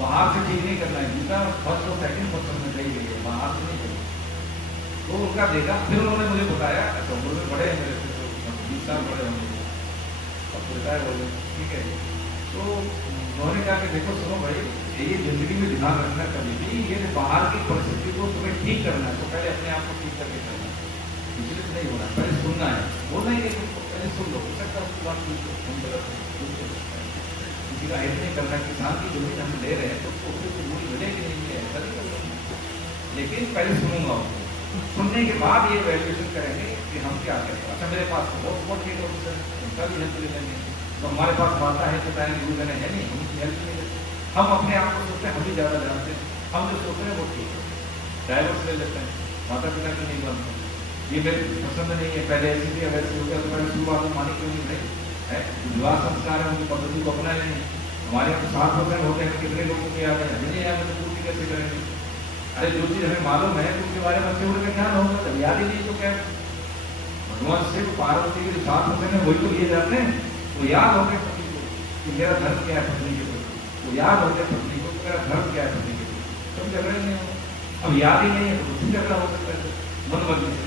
बाहर से ठीक नहीं करना है, जिनका फर्स्ट और सेकंड पर्सन में कही गई है, बाहर से नहीं करना। तो उनका देखा, फिर उन्होंने मुझे बताया, अच्छा उम्र में बड़े हैं मेरे से, तो 20 साल बड़े होंगे, अब रिटायर हो गए, ठीक है। तो उन्होंने कहा कि देखो सुनो भाई, ये जिंदगी में ध्यान रखना कभी भी, ये बाहर की परिस्थिति को तुम्हें ठीक करना है तो पहले अपने आप को ठीक करके करना, विचलित नहीं होना, पहले सुनना है, बोलना ही नहीं, पहले सुन लो, सकता उसके बाद किसी का हित नहीं करना। किसान की जमीन हम ले रहे हैं तो उसको उससे मूल्य मिलेगी नहीं है, ऐसा नहीं करना, लेकिन पहले सुनूंगा उसको, सुनने के बाद ये वैल्यूएशन करेंगे कि हम क्या करें। अच्छा मेरे पास बहुत बहुत ठीक ऑफिसर उनका भी हेल्प ले लेंगे, तो हमारे पास माता है, पिता है, गुरुजन है नहीं, हम उसकी हेल्प नहीं लेते। हम अपने आप को सोचते हैं हम ही ज़्यादा जानते हैं, हम जो सोचते हैं वो ठीक है, ड्राइवर्स ले लेते हैं, माता पिता की नहीं बनते, ये मेरे पसंद नहीं है, पहले ऐसी थी अब ऐसी हो गया, तो मैंने शुरुआत में मानी क्यों नहीं है, विवाह संस्कार है, उनकी पद्धति को अपनाए नहीं। हमारे यहाँ तो 7% होते हैं, कितने लोगों को याद है, हमें नहीं याद है, तो पूर्ति कैसे करेंगे? अरे जो चीज़ हमें मालूम है उसके बारे में अच्छे होने का ज्ञान होगा, तब याद ही नहीं तो क्या? भगवान शिव पार्वती के जो 7% है वही तो लिए जाते हैं, वो याद हो गए पति को कि मेरा धर्म क्या है पत्नी के प्रति, वो याद हो गया पत्नी को मेरा धर्म क्या है पत्नी के प्रति, कभी झगड़ा नहीं होगा। अब याद ही नहीं है तो कुछ झगड़ा हो सकता है मन मर्जी से।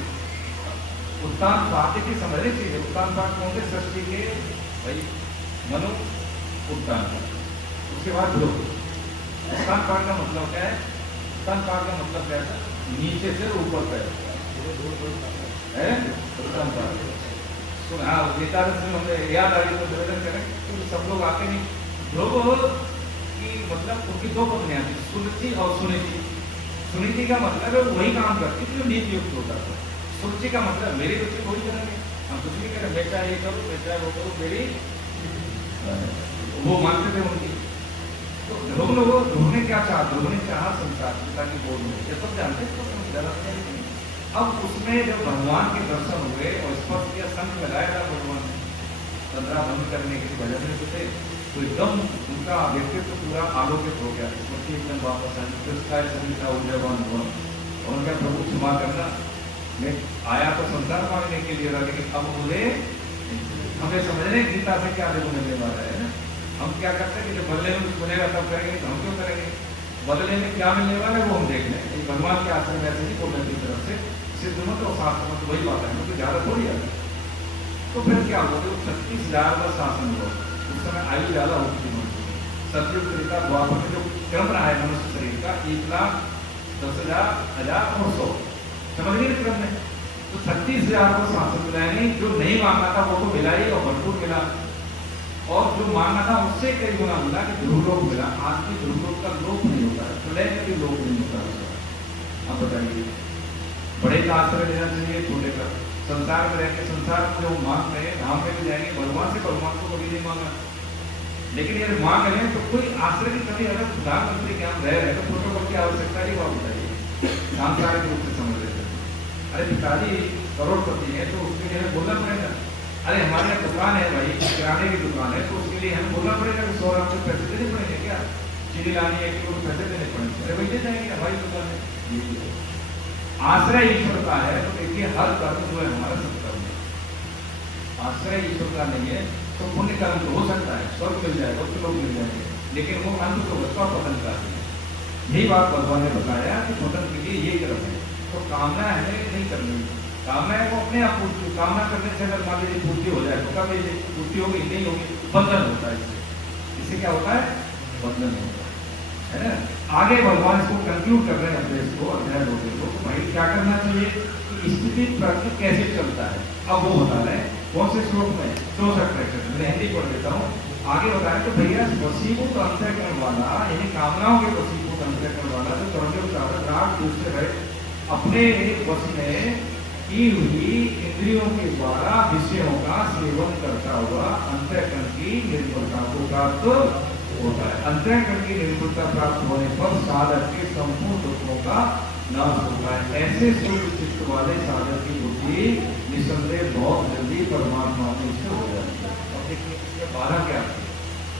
उत्तान पाठ की समझने चाहिए, उत्तान पाठ कौन से सृष्टि के भाई मनो उत्तान पाठ, उसके बाद ध्रुव। उत्तान पाठ का मतलब क्या है? उत्तान पाठ का मतलब क्या है? नीचे से ऊपर है उत्तान पाठ। सुन हाँ एकादश में हमें याद आ गई तो निवेदन करें तो सब लोग आते नहीं। ध्रुव की मतलब उनकी दो पत्नियां थी, सुरुचि और सुनीति। सुनीति का मतलब है वही काम करती थी जो नीति युक्त होता था। सुरुचि का मतलब मेरी रुचि वही करेंगे, हम कुछ नहीं करें, मैं चाहे ये करूँ मैं चाहे वो करूँ, मेरी वो मानते थे उनकी। तो ध्रुव ने क्या चाहा? ध्रुव ने चाहा संसार पिता की गोद में, ये सब जानते थे। अब उसमें जब भगवान के दर्शन हुए और स्पर्श किया, संग लगाया था भगवान ने तंद्रा बंद करने के भजन में थे, तो एकदम उनका व्यक्तित्व पूरा आलोकित हो गया, स्मृति एकदम वापस आई, कृष्ण शरीर का उदयवान हुआ और उनका प्रभु क्षमा करना, मैं आया तो संसार मांगने के लिए, लेकिन अब बोले हमें समझने गीता से क्या देखो मिलने वाला है ना। हम क्या करते हैं कि जब बदले में कुछ बनेगा तब करेंगे, तो हम क्यों करेंगे? बदले में क्या मिलने वाला है वो हम देख लें। भगवान के आश्रम में ऐसे नहीं बोलने की तरफ से सिद्ध मत और शास्त्र मत वही बात है, तो ज़्यादा थोड़ी आता है। तो फिर क्या हुआ कि 36,000 का शासन हुआ, उस समय आयु ज़्यादा होती थी मनुष्य की। सतयुग त्रेता द्वापर में जो क्रम रहा है मनुष्य शरीर का 1,10,000 और 100, समझ गए क्रम में। तो 36,000 को शासन मिला, यानी जो नहीं मांगा था वो तो मिला ही और भरपूर मिला, और जो मांगा था उससे कई गुना मिला कि ध्रुवलोक मिला। आज भी ध्रुवलोक का लोक नहीं होता है, प्रलय का भी लोक नहीं होता है। अब बताइए, बड़े का आश्रय लेना चाहिए, छोटे का। संसार में रहकर संसार में जो मांग रहे हैं, धाम में भी जाएंगे, भगवान से भगवान को कभी नहीं मांगा। लेकिन यदि मांग रहे हैं तो कोई आश्रय की कभी, अगर प्रधानमंत्री के यहाँ रह रहे हैं तो प्रोटोकॉल की आवश्यकता नहीं, बात बताइए, सांसारिक रूप से समझ रहे थे। अरे पिताजी करोड़पति है तो उसके लिए हमें बोलना पड़ेगा। अरे हमारे यहाँ दुकान है भाई, किराने की दुकान है, तो उसके लिए हमें बोलना पड़ेगा कि 100 रुपये पैसे देने पड़ेंगे क्या, चीनी लानी है कि पैसे देने पड़ेंगे। अरे वही दे जाएंगे, हमारी दुकान है। आश्रय ईश्वर का है तो देखिए हर कर्म जो है हमारा सत्कर्म है। आश्रय ईश्वर का नहीं है तो पुण्य कर्म तो हो सकता है, स्वर्ग मिल जाएगा, उसके लोग मिल जाएंगे, लेकिन वो अंत को बचवा पतन कराते हैं। यही बात भगवान ने बताया कि पतन के लिए ये कर्म है। तो कामना है नहीं करनी, कामना है वो अपने आप पूर्ति, कामना करने से अगर मान लीजिए पूर्ति हो जाए तो कब ये पूर्ति होगी, नहीं होगी, बंधन होता है। इससे क्या होता है, बंधन होता है ना। आगे भगवान इसको कंक्लूड कर रहे हैं अपने इसको अध्याय 2 को, तो भाई क्या करना चाहिए कि स्थिति प्रज्ञ कैसे चलता है। अब वो बता रहे हैं कौन से श्लोक में, 64 मैं हिंदी पढ़ देता हूँ। आगे बताया तो भैया वसीभूत अंतःकरण वाला, यानी कामनाओं के वसीभूत अंतःकरण वाला जो कर्मयोग राग दूसरे है अपने वश में की हुई इंद्रियों के द्वारा विषयों का सेवन करता हुआ अंतःकरण की निर्भरता को प्राप्त होता है। अंतःकरण की निर्भरता प्राप्त होने पर साधक के संपूर्ण दुखों का नाश होता है। ऐसे शुद्ध चित्त वाले साधक की बुद्धि निसंदेह बहुत जल्दी परमात्मा में से हो जाती है। और देखिए बाधा क्या है,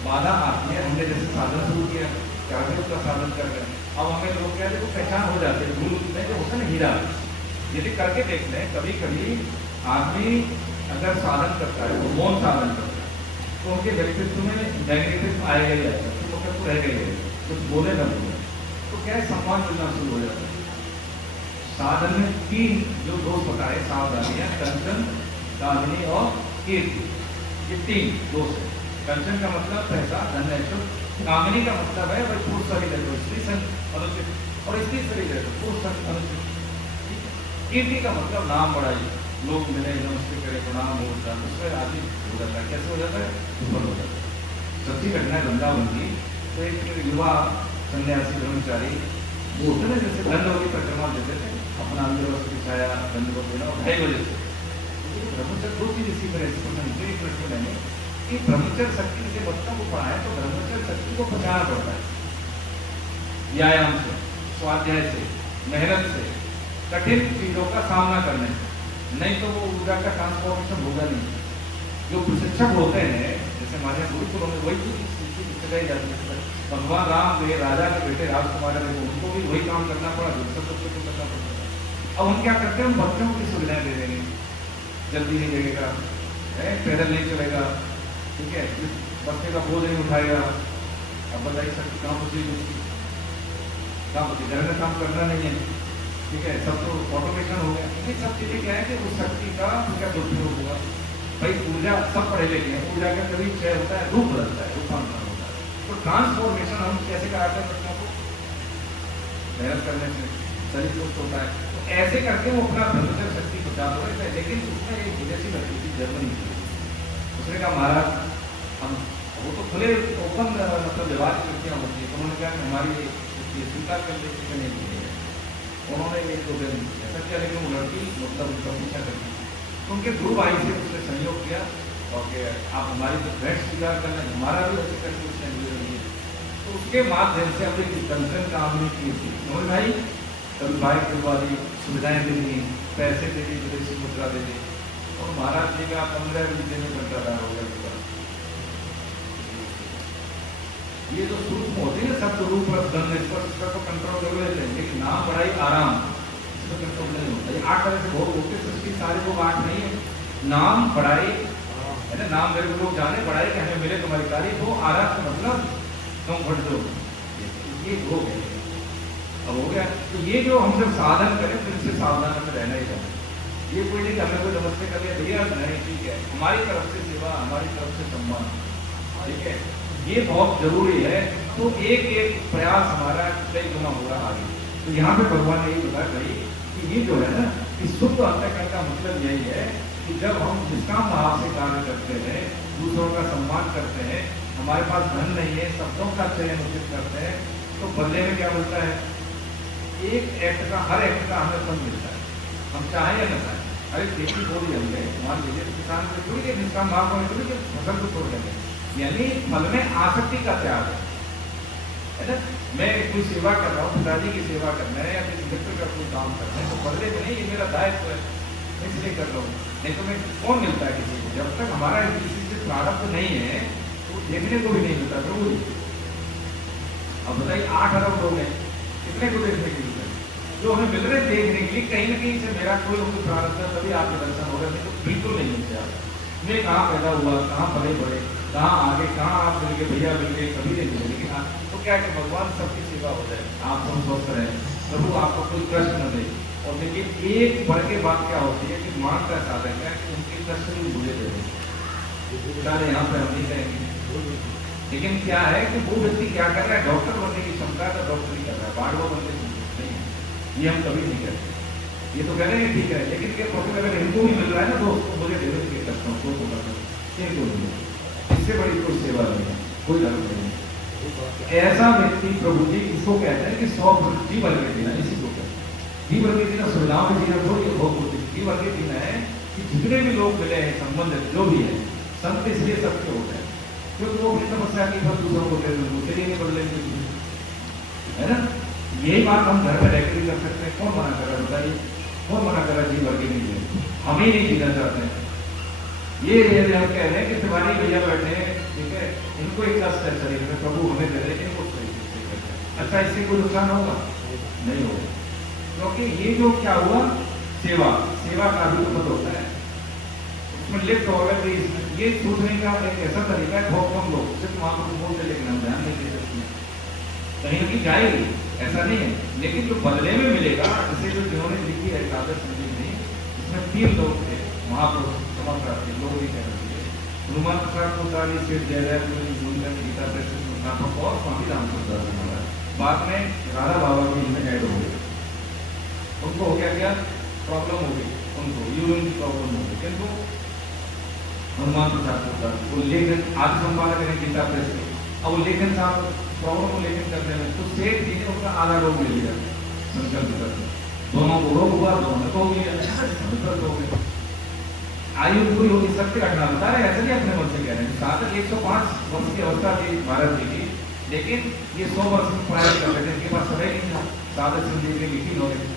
बाधा आती है, हमने जैसे साधन शुरू किया, कर्मयोग का साधन कर रहे हैं, अब हमें लोग क्या है वो पहचान हो जाते हैं, धूल में जो होता है ना हीरा, यदि करके देख लें, कभी कभी आदमी अगर साधन करता है तो मौन साधन करता है तो उनके व्यक्तित्व में नेगेटिव आएगा ही आता है, तो तो रह गए कुछ बोले ना बोले तो क्या है सम्मान मिलना शुरू हो जाता है। साधन में 3 जो दोष बताए सावधानियां, कंचन, दामिनी और कीर्ति, ये 3 दोष है। कंचन का मतलब पैसा, धन, ऐश्वर्य। कामिनी का मतलब है भाई पुरुष शरीर है तो स्त्री संग अनुचित, और स्त्री शरीर है तो पुरुष संग अनुचित। कीर्ति का मतलब नाम बढ़ाई, लोग मिले, नमस्ते करे, प्रणाम होता है, उससे आदमी हो जाता है। कैसे हो जाता है, ऊपर हो जाता है। सच्ची घटना है वृंदावन की। तो एक युवा सन्यासी ब्रह्मचारी वो होते ना जैसे दंड की परिक्रमा देते थे, अपना अंदर छाया दंड को देना, 2:30 बजे से ब्रह्मचर्य 2 चीज इसी तरह से पसंद एक प्रश्न लेंगे कि ब्रह्मचर्य शक्ति से बच्चों को पढ़ाए तो ब्रह्मचर्य शक्ति को बचाना पड़ता है, व्यायाम से, स्वाध्याय से, मेहनत से, कठिन चीजों का सामना करने से, नहीं तो वो ऊर्जा का ट्रांसफॉर्मेशन होगा नहीं। जो प्रशिक्षक होते हैं जैसे हमारे गुरुकुलों में वही चीज सिखाई जाती है। भगवान राम के राजा के बेटे राजकुमार ने उनको भी वही काम करना पड़ा जो सब बच्चों को करना पड़ता है। अब हम क्या करते हैं, हम बच्चों की सुविधाएं दे देंगे, जल्दी नहीं लगेगा, पैदल नहीं चलेगा, ठीक है, बच्चे का बोझ नहीं उठाएगा। अब बताइए सब कहाँ बची, कहाँ बची, घर में काम करना नहीं है, ठीक है, सब तो ऑटोमेशन हो गया। ये सब चीजें क्या है कि उस शक्ति का क्या दुरुपयोग होगा। भाई ऊर्जा सब पढ़े लिखे हैं, ऊर्जा का कभी क्षय होता है, रूप बदलता है, रूपांतरण होता है। तो ट्रांसफॉर्मेशन हम कैसे कराते हैं बच्चों को, मेहनत करने से शरीर सुस्त होता है। तो ऐसे करके वो अपना ब्रह्मचर्य शक्ति बचा हो रहे थे। लेकिन उसमें एक विदेशी लड़की थी जर्मनी की, उसने कहा महाराज हम, वो तो खुले ओपन मतलब विवाह की लड़कियाँ होती है, तो उन्होंने कहा हमारी स्वीकार कर लेते नहीं है। उन्होंने 1-2 दिन ऐसा किया, लेकिन वो लड़की मतलब उसका पीछा करती, तो उनके गुरु भाई से उसने सहयोग किया और कि आप हमारी तो भेंट स्वीकार करना, हमारा भी ऐसे करके उसने है। तो उसके माध्यम से अपने कंचन काम नहीं की थी उन्होंने भाई, कभी भाई के वाली सुविधाएं दे दी, पैसे दे दी, विदेशी मुद्रा दे दी, और महाराज जी का 15-20 दिन में कंटादार हो गया। ये जो सूक्ष्म होते हैं सब रूप रसगंध इसका तो कंट्रोल कर लेते हैं, लेकिन नाम बढ़ाई आराम इसका कंट्रोल नहीं होता। ये 8 तरह से भोग होते, सृष्टि सारे भोग 8 नहीं है। नाम बढ़ाई है ना, नाम मेरे को लोग जाने, बढ़ाई कि हमें मिले तुम्हारी तारीफ हो, आराम का मतलब कंफर्ट जो ये भोग है। अब हो गया। तो ये जो हम जब साधन करें तो इससे सावधान हमें रहना ही चाहिए। ये कोई नहीं कि हमें कोई नमस्ते कर लिया भैया, नहीं ठीक है, हमारी तरफ से सेवा, हमारी तरफ से सम्मान, ठीक है, ये बहुत जरूरी है। तो एक एक प्रयास हमारा कई गुना होगा आगे। तो यहाँ पे भगवान ने यही बताया भाई कि ये जो है ना, कि शुद्ध अंतःकरण का मतलब यही है कि जब हम निष्काम भाव से कार्य करते हैं, दूसरों का सम्मान करते हैं, हमारे पास धन नहीं है, शब्दों का चयन उचित करते हैं, तो बदले में क्या मिलता है? एक एक्ट का, हर एक्ट का हमें फल मिलता है, हम चाहें या न चाहें। अरे खेती बोली हमने, मान लीजिए किसान को थोड़ी के निष्काम भाव में थोड़ी के फसल को छोड़ देंगे, यानी फल में आसक्ति का त्याग है ना। मैं कोई सेवा कर रहा हूँ, पिताजी की सेवा करना है या किसी मित्र का कोई काम करना है, तो बदले में नहीं, ये मेरा दायित्व है, इसलिए कर रहा हूँ। नहीं तो मैं कौन मिलता है किसी को? जब तक हमारा किसी से प्रारब्ध नहीं है तो देखने को भी नहीं मिलता प्रभु। अब बताइए 8 अरब लोग हैं, कितने को देखने के लिए? जो हमें मिल रहे देखने के लिए, कहीं ना कहीं से मेरा कोई प्रारब्ध है तभी आपके दर्शन होगा, नहीं तो बिल्कुल नहीं मिलते आप। मैं कहाँ पैदा हुआ, कहाँ पले बड़े, कहाँ आगे, कहाँ आप मिल गए, भैया मिल गए, कभी नहीं मिले। लेकिन तो क्या है कि भगवान सबकी सेवा हो जाए, आप सब स्वस्थ रहें, प्रभु आपको कोई कष्ट न दे। और देखिए एक बढ़ के बात क्या होती है कि मान का साधन है कि उनके कष्ट भी भूले दे रहे यहाँ पे हम नहीं कहेंगे। लेकिन क्या है कि वो व्यक्ति क्या कर रहा है, डॉक्टर बनने की क्षमता का डॉक्टर ही कर रहा है, बाढ़ बनने की नहीं है, ये हम कभी नहीं करते। ये तो कह रहे हैं ठीक है, लेकिन क्या प्रॉफिट अगर इनको भी मिल रहा है ना, तो मुझे दे दो के कष्टों को, तो कर दो, इनको नहीं, इससे बड़ी कोई सेवा नहीं है, कोई धर्म नहीं है। ऐसा व्यक्ति प्रभु जी इसको कहते हैं कि 100% जीवन के जीना, इसी को कहते हैं जीवन के जीना, सुविधाओं के जीना, जो ये भोग जीवन के जीना है कि जितने भी लोग मिले हैं, संबंध जो भी है, संत इसलिए सबके होते हैं क्योंकि वो अपनी समस्या की बात दूसरों को दे देंगे, उसके लिए नहीं बदलेंगे, है ना। यही बात हम घर में रहकर भी कर सकते हैं। कौन मना कर रहा है बताइए? कौन मना कर रहा है जीवन के नहीं? हम ही नहीं जीना चाहते हैं। ये हम कह रहे हैं कि तुम्हारे भैया बैठे हैं, ठीक है, इनको एक कष्ट है शरीर में, प्रभु हमें दे रहे हैं, अच्छा इससे कोई नुकसान होगा? नहीं होगा, क्योंकि ये जो क्या हुआ, सेवा, सेवा का भी उपद होता है, उसमें लिप्त होगा। कि ये सोचने का एक ऐसा तरीका है, बहुत कम लोग सिर्फ वहां पर बोलते, लेकिन हम ध्यान नहीं दे सकते, कहीं ना कहीं जाएगी, ऐसा नहीं है। लेकिन जो बदले में मिलेगा, जैसे जो जिन्होंने लिखी है एकादश संजीवनी, इसमें 3 लोग थे महापुरुष, समर्थार्थी लोग नहीं कहना चाहिए, हनुमान प्रसाद कोतारी, सेठ जयराम, गीता प्रेस संस्थापक और स्वामी रामचंद्र महाराज। बाद में राधा बाबा भी इनमें ऐड हो गए, उनको हो गया क्या प्रॉब्लम हो गई, उनको यूरिन की प्रॉब्लम हो गई, किंतु हनुमान प्रसाद कोतारी वो लेखन आज संपादक है गीता प्रेस के। अब वो लेखन साहब प्रॉब्लम को लेखन करते हैं, तो सेठ जी ने उसका आधा रोग ले लिया, संकल्प करके दोनों को रोग हुआ, दोनों को हो गया, हो गया, आयु पूरी होगी, सत्य घटना बता रहे, ऐसा नहीं अपने मन से कह रहे हैं। साधक 105 वर्ष की अवस्था थी भारत जी की, लेकिन ये 100 वर्ष में प्रयास कर रहे थे, इनके पास समय नहीं था। साधक संजीवनी लिखी उन्होंने,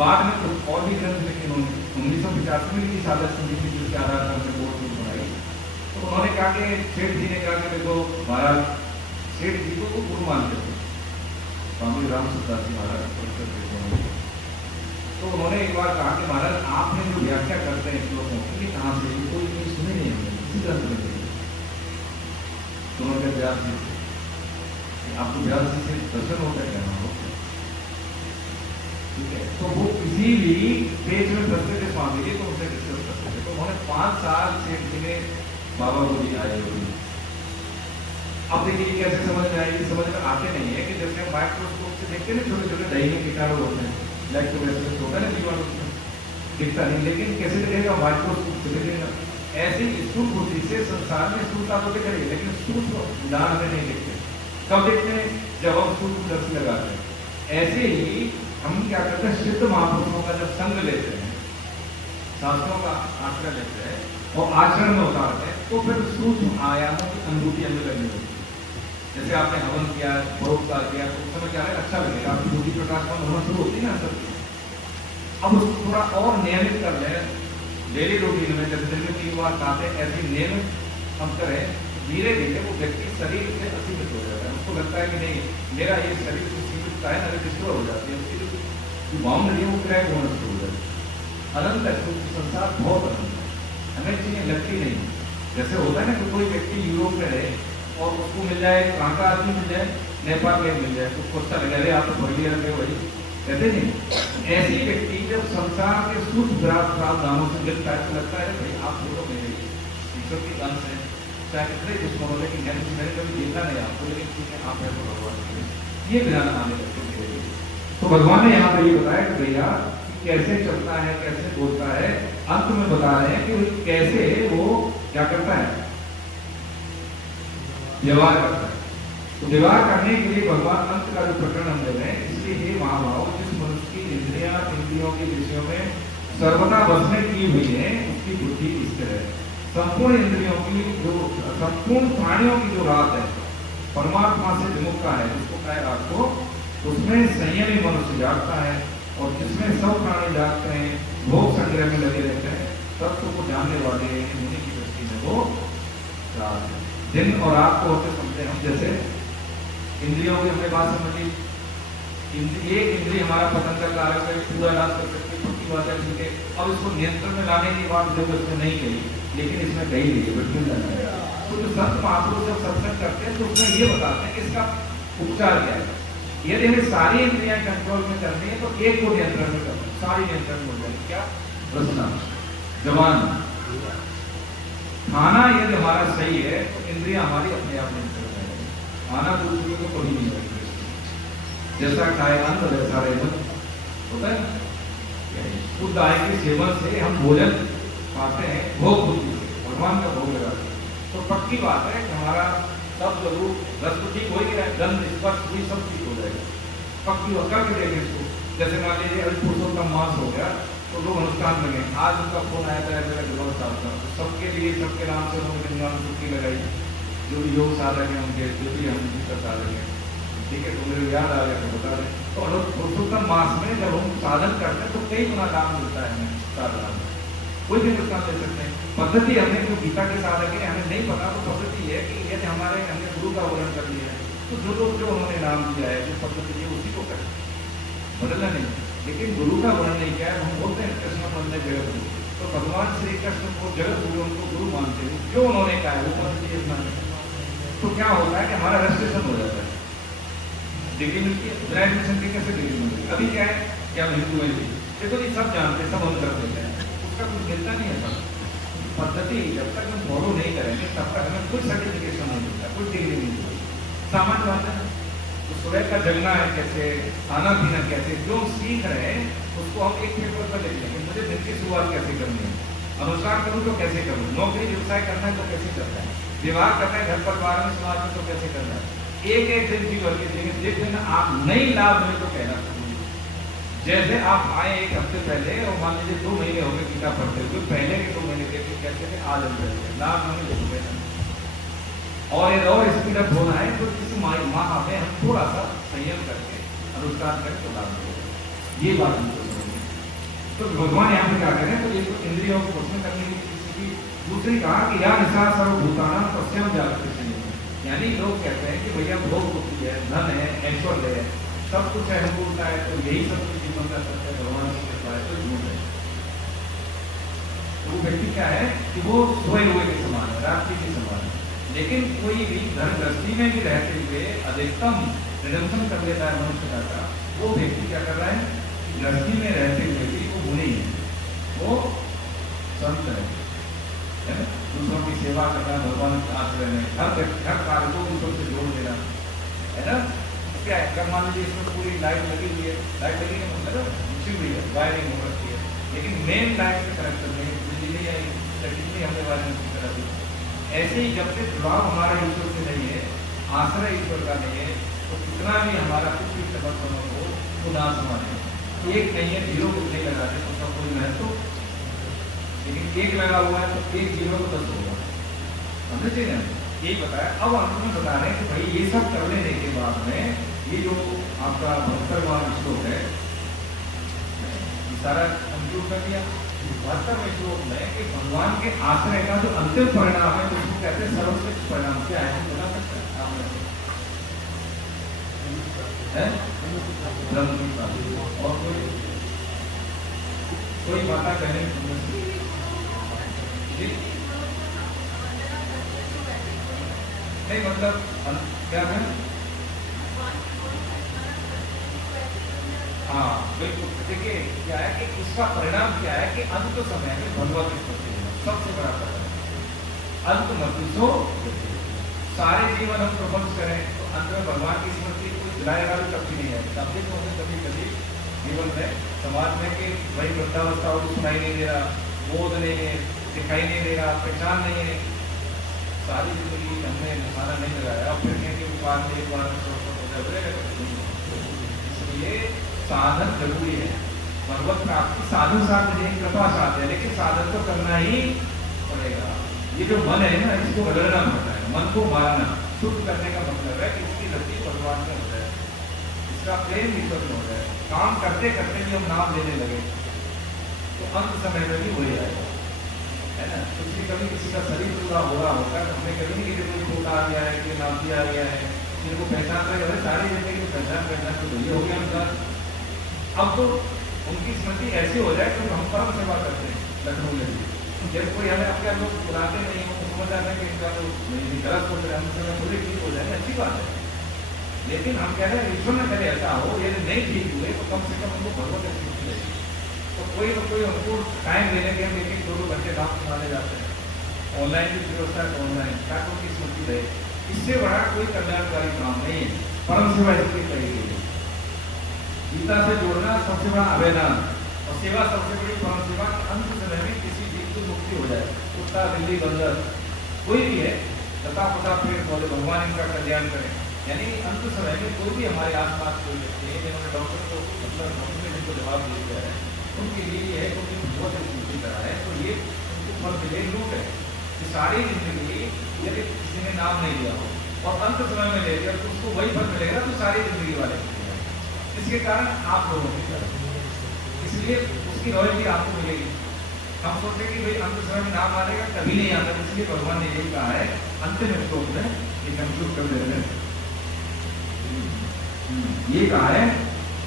बाद में कुछ और भी ग्रंथ लिखे उन्होंने, 1985 में लिखी साधक संजीवनी, जिसके आधार पर उन्होंने बोर्ड बनाई। तो उन्होंने कहा कि सेठ जी ने कहा कि देखो महाराज, सेठ जी को वो गुरु मानते थे, स्वामी रामचंद्र जी महाराज। तो उन्होंने एक बार कहा कि महाराज आपने जो व्याख्या करते हैं श्लोकों की, कहाँ से कोई नहीं सुने नहीं, हमने किसी ग्रंथ में नहीं। तो उन्होंने व्यास जी से, आपको व्यास जी से दर्शन होता है क्या? ठीक है, तो वो किसी भी पेज में बसते थे स्वामी जी, तो उनसे डिस्कस करते थे। तो उन्होंने 5 साल सेठ जी ने बाबा को भी आए होगी। अब देखिए कैसे समझ में आएगी? समझ में आते नहीं है कि जैसे हम माइक्रोस्कोप से देखते हैं ना, छोटे छोटे दही में कीटाणु होते हैं, लाइक तो वैसे होता है ना जीवाणु, दिखता नहीं, लेकिन कैसे दिखेगा? माइक्रोस्कोप से दिखेगा। ऐसे स्थूल बुद्धि से संसार में स्थूलता तो दिख रही है, लेकिन सूक्ष्म ज्ञान में नहीं दिखते। कब देखते हैं? जब हम सूक्ष्म दर्शन लगाते हैं। ऐसे ही हम क्या करते हैं, सिद्ध महापुरुषों का जब संग लेते हैं, शास्त्रों का आश्रय लेते हैं और आचरण में उतारते हैं, तो फिर सूक्ष्म आयामों की अनुभूति हमें करनी होती है। जैसे आपने हवन किया, परोपकार किया, तो उस समय क्या है, अच्छा लगेगा, आपकी बुद्धि प्रकाशमान होना शुरू होती है ना सब। अब उसको थोड़ा और नियमित कर लें डेली रूटीन में, जैसे दिन में 3 बार खाते, ऐसे नियमित हम करें, धीरे धीरे वो व्यक्ति शरीर से असीमित हो जाता है। उसको लगता है कि नहीं, मेरा ये शरीर से सीमितता है, अगर डिस्टर्ब हो जाती है, उसकी जो बाउंड्री है वो क्रैक होना शुरू हो जाती है। अनंत है, संसार बहुत अनंत है, हमें चीजें लगती नहीं। जैसे होता है ना कि कोई व्यक्ति यूरोप में रहे और उसको मिल जाए, कहाँ का आदमी मिल जाए, नेपाल में मिल जाए, उसको अच्छा लगे, अरे आप तो भर लिया रहे वही कहते नहीं। ऐसी व्यक्ति जब संसार के सूक्ष्म प्रावधानों से मिलता है तो लगता है भाई आप लोगों मेरे ईश्वर की अंश है, चाहे कितने दुश्मन हो, लेकिन मैंने कभी देखा नहीं आपको, लेकिन ठीक है आप है तो भगवान के, ये ज्ञान आने लगते हैं। तो भगवान ने यहाँ पर ये बताया कि भैया कैसे चलता है, कैसे बोलता है, अंत में बता रहे हैं कि कैसे वो क्या करता है, व्यवहार करता है। तो व्यवहार करने के लिए भगवान अंत का जो प्रकरण हम दे रहे हैं, इसलिए हे महाभाव, जिस मनुष्य की इंद्रियों के विषयों में सर्वदा बसने की हुई है, उसकी बुद्धि स्थिर है। संपूर्ण इंद्रियों की जो, संपूर्ण प्राणियों की जो रात है परमात्मा से विमुख का है, जिसको कहे रात को, उसमें संयमी मनुष्य जागता है, और जिसमें सब प्राणी जागते हैं, भोग संग्रह में लगे रहते हैं, तत्व को जानने वाले मुनि की दृष्टि में वो रात है। दिन और रात को होते समझते हम, जैसे इंद्रियों की हमने बात समझी, एक इंद्रिय हमारा पसंद का कार्य है, पूरा नाश कर सकते हैं, पक्की बात है, ठीक है। अब इसको नियंत्रण में लाने की बात जब उसने नहीं कही, लेकिन इसमें कही गई है, बिल्कुल जाना है। तो जो संत महापुरुष जब सत्संग करते हैं तो उसमें ये बताते हैं कि इसका उपचार क्या है। यदि हमें सारी इंद्रियां कंट्रोल में करनी है तो एक को नियंत्रण में करना, सारी नियंत्रण में हो जाएगी। क्या? रसना, जवान, खाना यदि हमारा सही है तो इंद्रियां हमारी अपने आप नियंत्रण में रहेगी। खाना दूसरे को कभी नहीं करती, जैसा खाए अन्न वैसा रहे होता है। शुद्ध आय के सेवन से हम भोजन पाते हैं, भोग बुद्धि से भगवान का भोग लगाते हैं। तो पक्की बात है कि हमारा सब रूप रस तो ठीक हो ही गया, गंध स्पर्श भी सब ठीक हो जाएगा, पक्की हो करके देखें इसको। जैसे मान लीजिए अभी पुरुषोत्तम मास हो गया तो लोग अनुष्ठान लगे, आज उनका फोन आया था मेरा विवाह साहब का, तो सबके लिए सबके नाम से उन्होंने गंगा छुट्टी लगाई, जो भी योग साधक है उनके, जो भी हम साधक है, ठीक है। तो मेरे याद आ गया तो बता रहे। तो पुरुषोत्तम मास में जब हम साधन करते हैं तो कई गुना लाभ मिलता है हमें साधना में, कोई भी नुकसान ले सकते हैं। पद्धति हमने जो गीता के साधक है हमें नहीं पता, तो पद्धति है कि यदि हमारे हमने गुरु का वर्णन कर लिया है तो जो उन्होंने नाम दिया है, जो पद्धति है उसी को करें, बदलना नहीं। लेकिन गुरु का वर्णन नहीं किया है, हम बोलते हैं कृष्ण बंदे जगत गुरु, तो भगवान श्री कृष्ण को जगत गुरु, उनको गुरु मानते हैं, जो उन्होंने कहा है वो पद्धति अपना। तो क्या होता है कि हमारा रजिस्ट्रेशन हो जाता है, डिग्री मिलती है, ग्रेजुएशन की कैसे डिग्री मिलती है। अभी क्या है कि हम हिंदू हैं, देखो ये सब जानते हैं, सब हम कर देते हैं, उसका कुछ मिलता नहीं है। सब पद्धति जब तक हम फॉलो नहीं करेंगे तब तक हमें कोई सर्टिफिकेशन नहीं मिलता, कोई डिग्री नहीं मिलती। सामान्य बात है। तो सुबह का जगना है कैसे, खाना पीना कैसे, जो सीख रहे हैं उसको हम एक पेपर पर लिख लेंगे, मुझे दिन की शुरुआत कैसे करनी है, अनुष्ठान करूँ तो कैसे करूँ, नौकरी व्यवसाय करना है तो कैसे करना है, विवाह करना है घर परिवार में समाज में तो कैसे करना है। एक एक दिन जीवन के देखना, आप नई लाभ मिले तो कहना। जैसे आप आए एक हफ्ते पहले और मान लीजिए 2 महीने हो गए गीता पढ़ते हुए, पहले के 2 महीने देखे कैसे थे, आज हम बैठे लाभ हमें देखते हैं। और स्पीड अप होना है तो इस माह में हम थोड़ा सा संयम करके अनुष्ठान करें तो लाभ मिलेगा, ये बात हमको समझिए। तो भगवान यहाँ पे क्या करें, तो ये तो इंद्रियों को वश में करने की। दूसरी कहा कि या निशा सर्वभूताना पश्चिम जागृत संयम, यानी लोग कहते हैं कि भैया भोग बुद्धि है, धन है, ऐश्वर्य है, सब कुछ है, हमको होता है, तो यही सब कुछ जीवन का सत्य भगवान की कृपा है, तो झूठ है। तो वो व्यक्ति क्या है कि वो सोए हुए के समान है, रात्रि के समान है। लेकिन कोई भी धन गृहस्थी में भी रहते हुए अधिकतम रिडम्पशन कर लेता है मनुष्य का, वो व्यक्ति क्या कर रहा है, गृहस्थी में रहते हुए भी वो गुणी है, वो संत है, दूसरों की सेवा करना, भगवान के आश्रय में हर कार्य को दूसरों से जोड़ देना, है ना। क्या है, अगर मान लीजिए इसमें पूरी लाइट लगी हुई है, लाइट लगी है मतलब मिशी हुई है, वायरिंग हो रखी है, लेकिन मेन लाइट के कनेक्शन में बिजली नहीं आई, टेक्निकली हमने वायरिंग की तरह दी। ऐसे ही जब से जुड़ाव हमारा ईश्वर से नहीं है, आश्रय ईश्वर का नहीं है, तो कितना भी हमारा कुछ भी समर्पण हो तो नाश माने। एक नहीं है, 0 को नहीं लगाते तो उसका कोई महत्व, लेकिन 1 लगा हुआ है तो 1 0 को 10 होगा, समझे चाहिए ना, यही बताया। अब अंत में बता रहे हैं कि भाई ये सब कर लेने के बाद में ये जो आपका 72वां श्लोक है, सारा कंप्यूट कर दिया। 72वें श्लोक में कि भगवान के आश्रय का जो अंतिम परिणाम है तो उसको कहते हैं सर्वश्रेष्ठ परिणाम। क्या है बता सकते हैं आप? ब्रह्म की बात। और कोई बात कहने नहीं, मतलब क्या है हाँ बिल्कुल। देखिए क्या है कि इसका परिणाम क्या है कि अंत समय में भगवत स्मृति है सबसे बड़ा परिणाम। अंत मतिसो सारे जीवन हम प्रबंध करें तो अंत में भगवान की स्मृति कोई दिलाएगा भी कभी नहीं है। अब देखो हमें कभी कभी जीवन में समाज में कि भाई वृद्धावस्था को सुनाई नहीं दे रहा, बोध नहीं है, दिखाई नहीं दे रहा, पहचान नहीं है, सारी जिंदगी हमने निशाना नहीं लगाया, फिर कहेंगे बाद में एक बार इसलिए साधन जरूरी है। भगवत प्राप्ति साधन साथ नहीं, कृपा साथ है, लेकिन साधन तो करना ही पड़ेगा। ये जो मन है ना, इसको बदलना पड़ता है, मन को मारना, शुद्ध करने का मतलब है कि इसकी गति भगवान में हो जाए, इसका प्रेम ईश्वर में हो जाए। काम करते करते भी हम नाम लेने लगे तो अंत समय में भी हो जाएगा, है ना। इसलिए कभी किसी का शरीर पूरा हो रहा होता है, हमने कभी नहीं कि कोई छोटा आ गया है, कोई नाम आ गया है, जिनको पहचान रहे सारी जिंदगी में पहचान तो ये हो गया उनका। अब तो उनकी स्मृति ऐसी हो जाए तो हम परम सेवा करते हैं लखनऊ में। जब कोई हमें अपने लोग बुलाते नहीं हो तो समझ जाते हैं कि इनका तो नहीं गलत हो जाए, हम समय पूरे ठीक हो जाए, अच्छी बात है। लेकिन हम कह रहे हैं ईश्वर न करे ऐसा हो, यदि नहीं ठीक हुए तो कम से कम उनको भगवत स्मृति रहेगी। तो कोई हमको टाइम देने के हम 1-2 घंटे काम सुनाने जाते हैं, ऑनलाइन की व्यवस्था है, ऑनलाइन क्या तो उनकी स्मृति रहे। इससे बड़ा कोई कल्याणकारी काम नहीं है, परम सेवा इसकी कही गई है। गीता से जोड़ना सबसे बड़ा आवेदन और सेवा सबसे बड़ी परम सेवा। अंत समय में किसी जीव की मुक्ति हो जाए, कुत्ता बिल्ली बंदर कोई भी है, लता पता पेड़ पौधे, भगवान इनका कल्याण करें। यानी अंत समय में कोई भी हमारे आसपास कोई व्यक्ति है जिन्होंने डॉक्टर को मतलब डॉक्टर ने जिनको जवाब दे दिया है, उनके लिए ये है क्योंकि बहुत स्थिति करा है तो ये उनको फल मिले लूट है कि सारी जिंदगी यदि किसी ने नाम नहीं लिया हो और अंत समय में ले लिया तो उसको वही फल मिलेगा तो सारी जिंदगी वाले मिलेगा। इसके कारण आप लोगों की तरफ इसलिए उसकी रॉयल्टी आपको मिलेगी। हम सोचते कि भाई अंत समय में नाम आएगा, कभी नहीं आता, इसलिए भगवान ने यही कहा है अंतिम श्लोक में ये कंक्लूड कर देते हैं। ये कहा है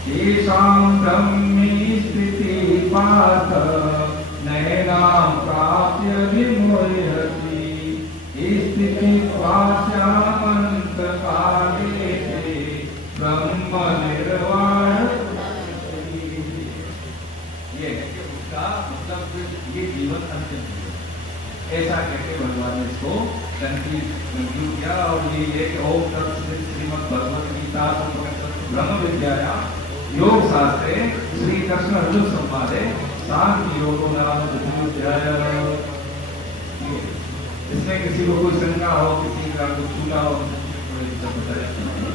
येषां ब्रह्मी स्थिति पार्थ नैनां प्राप्य विमुह्यति स्थिति पास्यामन्त काले ब्रह्म निर्वाण। ये है कि उसका मतलब ये जीवन अंतिम है, ऐसा कहते भगवान ने इसको कंक्लूड किया। और ये है कि ओम तत्सदित श्रीमद् भगवद गीता ब्रह्म विद्याया योग शास्त्रे श्री कृष्ण अर्जुन संवादे सांख्य योगो नाम चतुर्ध्याय। इसमें किसी को कोई शंका हो, किसी का कुछ छूटा हो,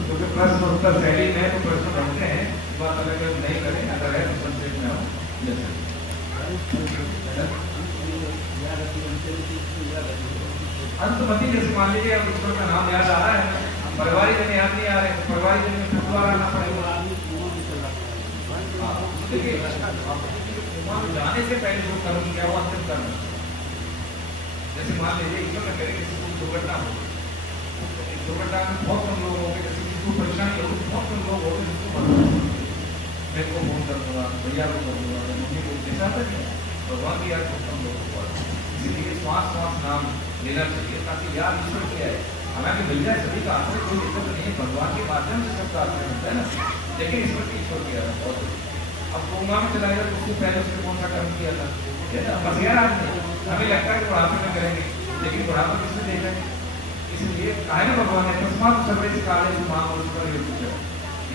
क्योंकि प्रश्न उत्तर शैली में तो प्रश्न बनते हैं, बात अगर नहीं करें अगर है तो संक्षेप में हो। अंतमति जैसे मान लीजिए अब ईश्वर का नाम याद आ रहा है, परिवारी जन याद नहीं आ रहे, परिवारी जन में फुटवार आना पड़ेगा। देखिए जाने से पहले जो कर्म किया वो अंतिम कर्म। जैसे मान लीजिए ईश्वर न करे किसी को दुर्घटना हो, दुर्घटना में बहुत कम लोग होंगे, जैसे किसी को परेशानी हो बहुत कम लोग होंगे जिसको मैं को फोन कर दूंगा, भैया को कर दूंगा, मम्मी को जैसा तक भगवान की याद बहुत कम लोगों को। इसीलिए श्वास श्वास नाम लेना चाहिए ताकि याद ईश्वर किया है। हालांकि मिल जाए सभी का आश्रय, कोई दिक्कत नहीं है, भगवान के माध्यम से सबका आश्रय मिलता है ना, लेकिन ईश्वर किया है बहुत। अब कोमा में चला गया तो उससे पहले उसने कौन सा कर्म किया था, बस यार आदमी हमें लगता है कि बुढ़ापे में करेंगे, लेकिन बुढ़ापा किसने देखा है। इसलिए कहा है भगवान ने तस्मात् सर्वे काले महापुरुष,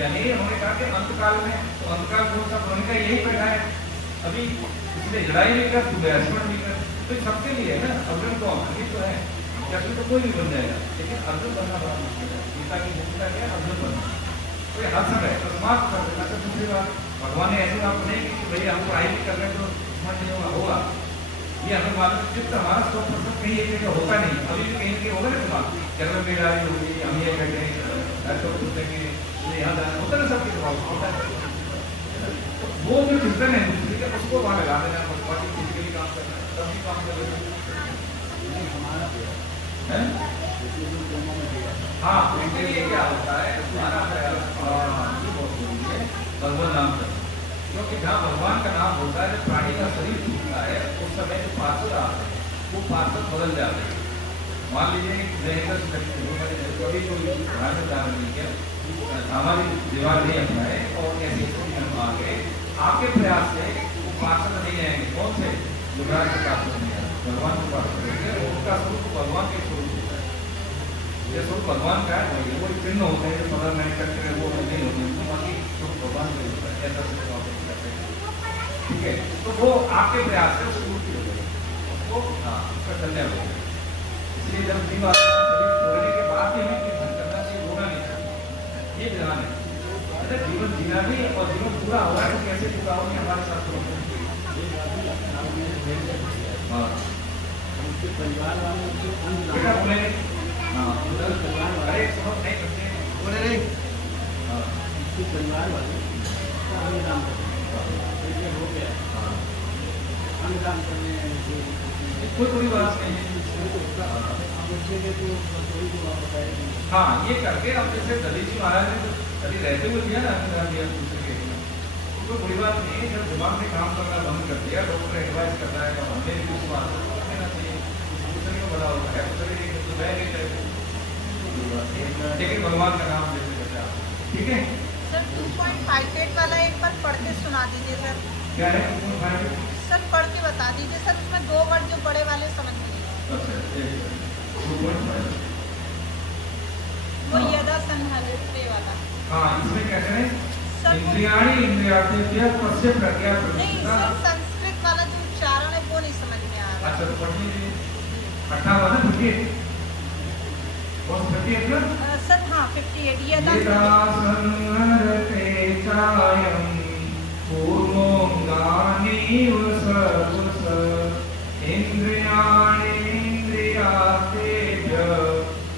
यानी उन्होंने कहा कि अंतकाल में, तो अंतकाल कौन सा, उन्होंने कहा यही बैठा है अभी, इसलिए लड़ाई नहीं कर, स्मरण नहीं कर, तो सबके लिए है ना। अर्जुन को अभी तो है, जैसे तो कोई भी बन जाएगा, लेकिन अर्जुन बनना बड़ा मुश्किल है। गीता की भूमिका क्या है, अर्जुन बनना। तो ये हर समय तस्मात् सर्वे। अच्छा दूसरी बात, भगवान ने ऐसी बात नहीं की कि भैया हम पढ़ाई भी कर रहे हैं तो समझ नहीं होगा। ये हमें मालूम है चित्त हमारा 100% कहीं एक जगह होता नहीं, अभी भी कहीं कहीं होगा ना दिमाग, घर में बेदारी होगी, हम ये बैठे ऐसा सोचेंगे यहाँ जाना होता है, सबके दिमाग होता है। वो जो चिंतन है दूसरी का उसको वहाँ लगा देना, बाकी फिजिकली काम करना है, तभी काम कर रहे हाँ। इसके लिए क्या होता है हमारा भगवान नाम करना, क्योंकि जहाँ भगवान का नाम होता है, जब प्राणी का शरीर टूटता है उस समय जो पार्षद आते हैं वो पार्षद बदल जाते हैं। मान लीजिए कभी कोई धार्मिक धारण नहीं किया, सामाजिक व्यवहार नहीं अपनाए और ऐसी स्थिति में आ गए, आपके प्रयास से वो पार्षद नहीं आएंगे। कौन से? युवराज के पार्षद नहीं आए, भगवान को पार्षद करेंगे। उनका स्वरूप भगवान के स्वरूप होता है। ये स्वरूप भगवान का है, वो चिन्ह होते हैं जो मदर मैन्युफैक्चर है, वो नहीं होते हैं, बाकी स्वरूप भगवान का होता है। ऐसा ठीक है, तो वो आपके प्रयास से उसकी मूर्ति हो गई, उसको उसका कल्याण हो गया। इसलिए जब जीव होने के बाद भी हमें कीर्तन करना चाहिए, रोना नहीं चाहिए। ये ध्यान है, जीवन जीना भी और जीवन पूरा हो रहा है तो कैसे पूरा होगी हमारे साथ परिवार वाले बेटा बोले परिवार अरे समझ नहीं करते बोले नहीं परिवार वाले अनुदान करते हो गया, अनुदान करने कोई बुरी बात नहीं है। हाँ, ये करके अब जैसे दलीप जी महाराज ने कभी रहते हुए दिया ना अनुदान दिया दूसरे के, कोई बुरी बात नहीं है। जब दिमाग में काम करना बंद कर दिया, डॉक्टर एडवाइस करता है कि हमने भी उस बात देना चाहिए, दूसरे को बड़ा होता है, दूसरे के तो मैं नहीं चाहिए, लेकिन भगवान का नाम लेते रहते आप। ठीक है सर 2.58 वाला एक बार पढ़ के सुना दीजिए सर। क्या है सर पढ़ के बता दीजिए सर, उसमें 2 वर्ड जो बड़े वाले समझ नहीं। अच्छा वो यदा संहते वाला। हाँ, इसमें क्या करें? इंद्रियाणि इंद्रियार्थेभ्यः तस्य प्रज्ञा नहीं प्रतिष्ठा। सर, संस्कृत वाला जो उच्चारण है वो नहीं समझ में आ रहा। अच्छा तो पढ़ लीजिए 58 और 58 ना सर हाँ 58 यदा यदा संहरते चायं पूर्णोऽङ्गानीव सर्वश इंद्रियाणीन्द्रियार्थेभ्यः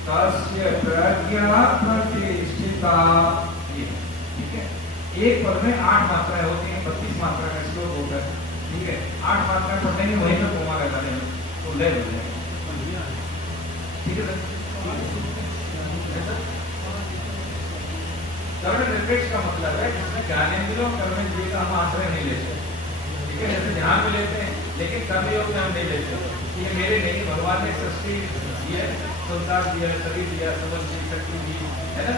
तस्य प्रज्ञा प्रतिष्ठिता। ठीक है, एक पद में 8 मात्राएं होती हैं, 32 मात्रा का श्लोक होता है। ठीक है, 8 मात्राएं पढ़ने में वहीं पर कोमा लगा दें तो ले हो जाए। ठीक है सर, निरपेक्ष का मतलब है जिसमें ज्ञानेंद्रियों कर्मेंद्रियों का हम आश्रय नहीं लेते। ठीक है, जैसे ध्यान में लेते हैं लेकिन कर्मयोग में हम नहीं लेते। ये मेरे नहीं, भगवान ने सृष्टि दी है, संसार दिया, शरीर दिया, समझ दी, शक्ति दी, है ना।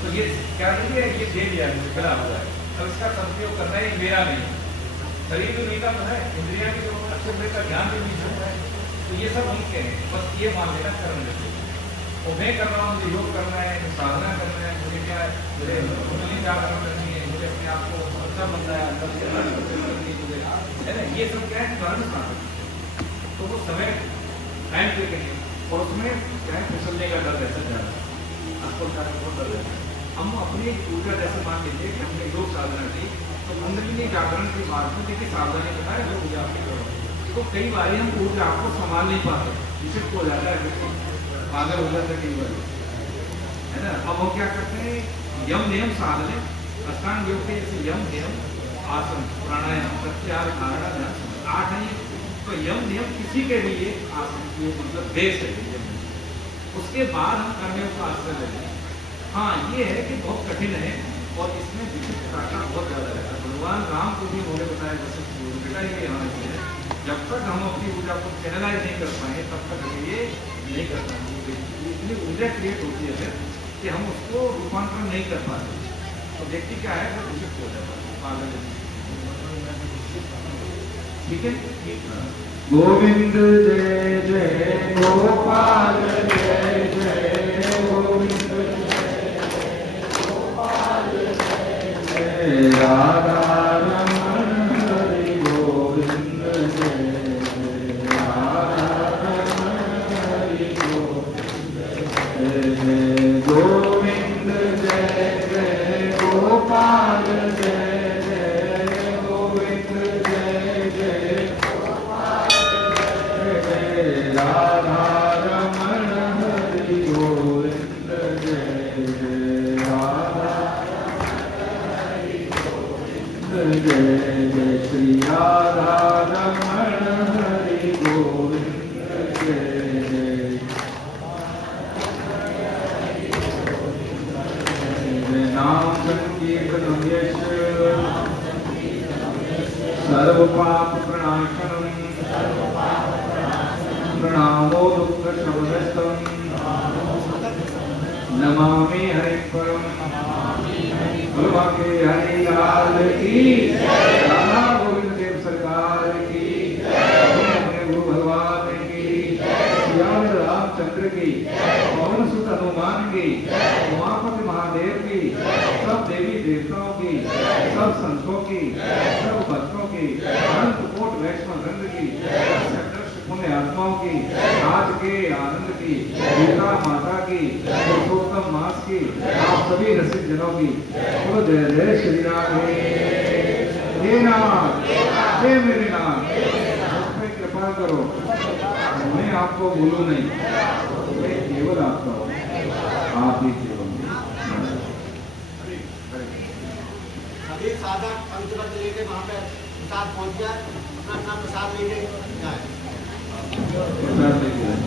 तो ये क्या दिया, ये दे दिया मुझे, मिला हुआ है, अब इसका सदुपयोग करना है, मेरा नहीं। शरीर भी नहीं का है, इंद्रिया की जो अच्छे का ज्ञान भी नहीं होता है, तो ये सब उनके हैं। बस ये मान लेना कर्म लेते, तो मैं कर रहा हूँ, मुझे योग करना है, साधना करना है, मुझे क्या है, मुझे कुंडली जागरण करनी है, मुझे अपने आप को अच्छा बनना है, अंदर से मुझे है ना। ये सब क्या है, कर्म साधन। तो वो समय टाइम लेके और उसमें क्या है, फिसलने का डर रहता है ज़्यादा, आजकल का बहुत डर रहता है। हम अपनी ऊर्जा जैसे मान लीजिए कि हमने योग साधना की, तो कुंडली जागरण के बाद में देखिए सावधानी बताए जो पूजा आपकी करो, तो कई बार हम ऊर्जा आपको संभाल नहीं पाते, विशिष्ट हो जाता है, पागल हो जाता है कई बार, है ना। अब हम क्या करते हैं, यम नियम साधने, अष्टांग योग के जैसे यम नियम आसन प्राणायाम प्रत्याहार धारणा ध्यान 8 है। तो यम नियम किसी के लिए आसन मतलब बेस है। उसके बाद हम कर्मयोग का आश्रय लेते हैं। हाँ, ये है कि बहुत कठिन है और इसमें विशिष्टता का बहुत ज़्यादा रहता है। भगवान राम को भी उन्होंने बताया वशिष्ठ बेटा ये यहाँ है, जब तक हम अपनी ऊर्जा को चैनलाइज नहीं कर पाएंगे तब तक ये नहीं कर पाएंगे। इतनी ऊर्जा क्रिएट होती है फिर कि हम उसको रूपांतरण नहीं कर पाते, तो व्यक्ति क्या है वो विशिष्ट हो जाता है, पागल। ठीक है, गोविंद जय जय गोपाल जय जय गोविंद जय गोपाल जय जय राधा रमण हरि गोविंद जय राधा रमण हरि गोविंद जय गोविंद जय जय गोपाल जय राधा रमण हरि गोविंद जय जय राधा हरि गोविंद जय जय श्री राधा रमण हरि गोविंद जय जय नाम संकीर्तन यश सर्व पाप प्रणाशनम प्रणामो दुःख शमनस्तम रामचंद्र की, पवन सुत हनुमान की, उमापति महादेव की, सब देवी देवताओं की, सब संतों की, सब भक्तों की, अनंत कोट वैष्णव वृंद की, पुण्य आत्माओं की, आज के आनंद की, गीता माता की, पुरुषोत्तम मास की, आप सभी रसिक जनों की, बोलो जय जय श्री राम। हे नाथ, हे मेरे नाथ, मुझ पे कृपा करो, मैं आपको भूलूं नहीं, मैं केवल आपका हूँ, आप ही केवल। सभी साधक पंचबद्ध लेके वहाँ पे प्रसाद पहुँच गया, अपना अपना प्रसाद लेके जाए। प्रसाद लेके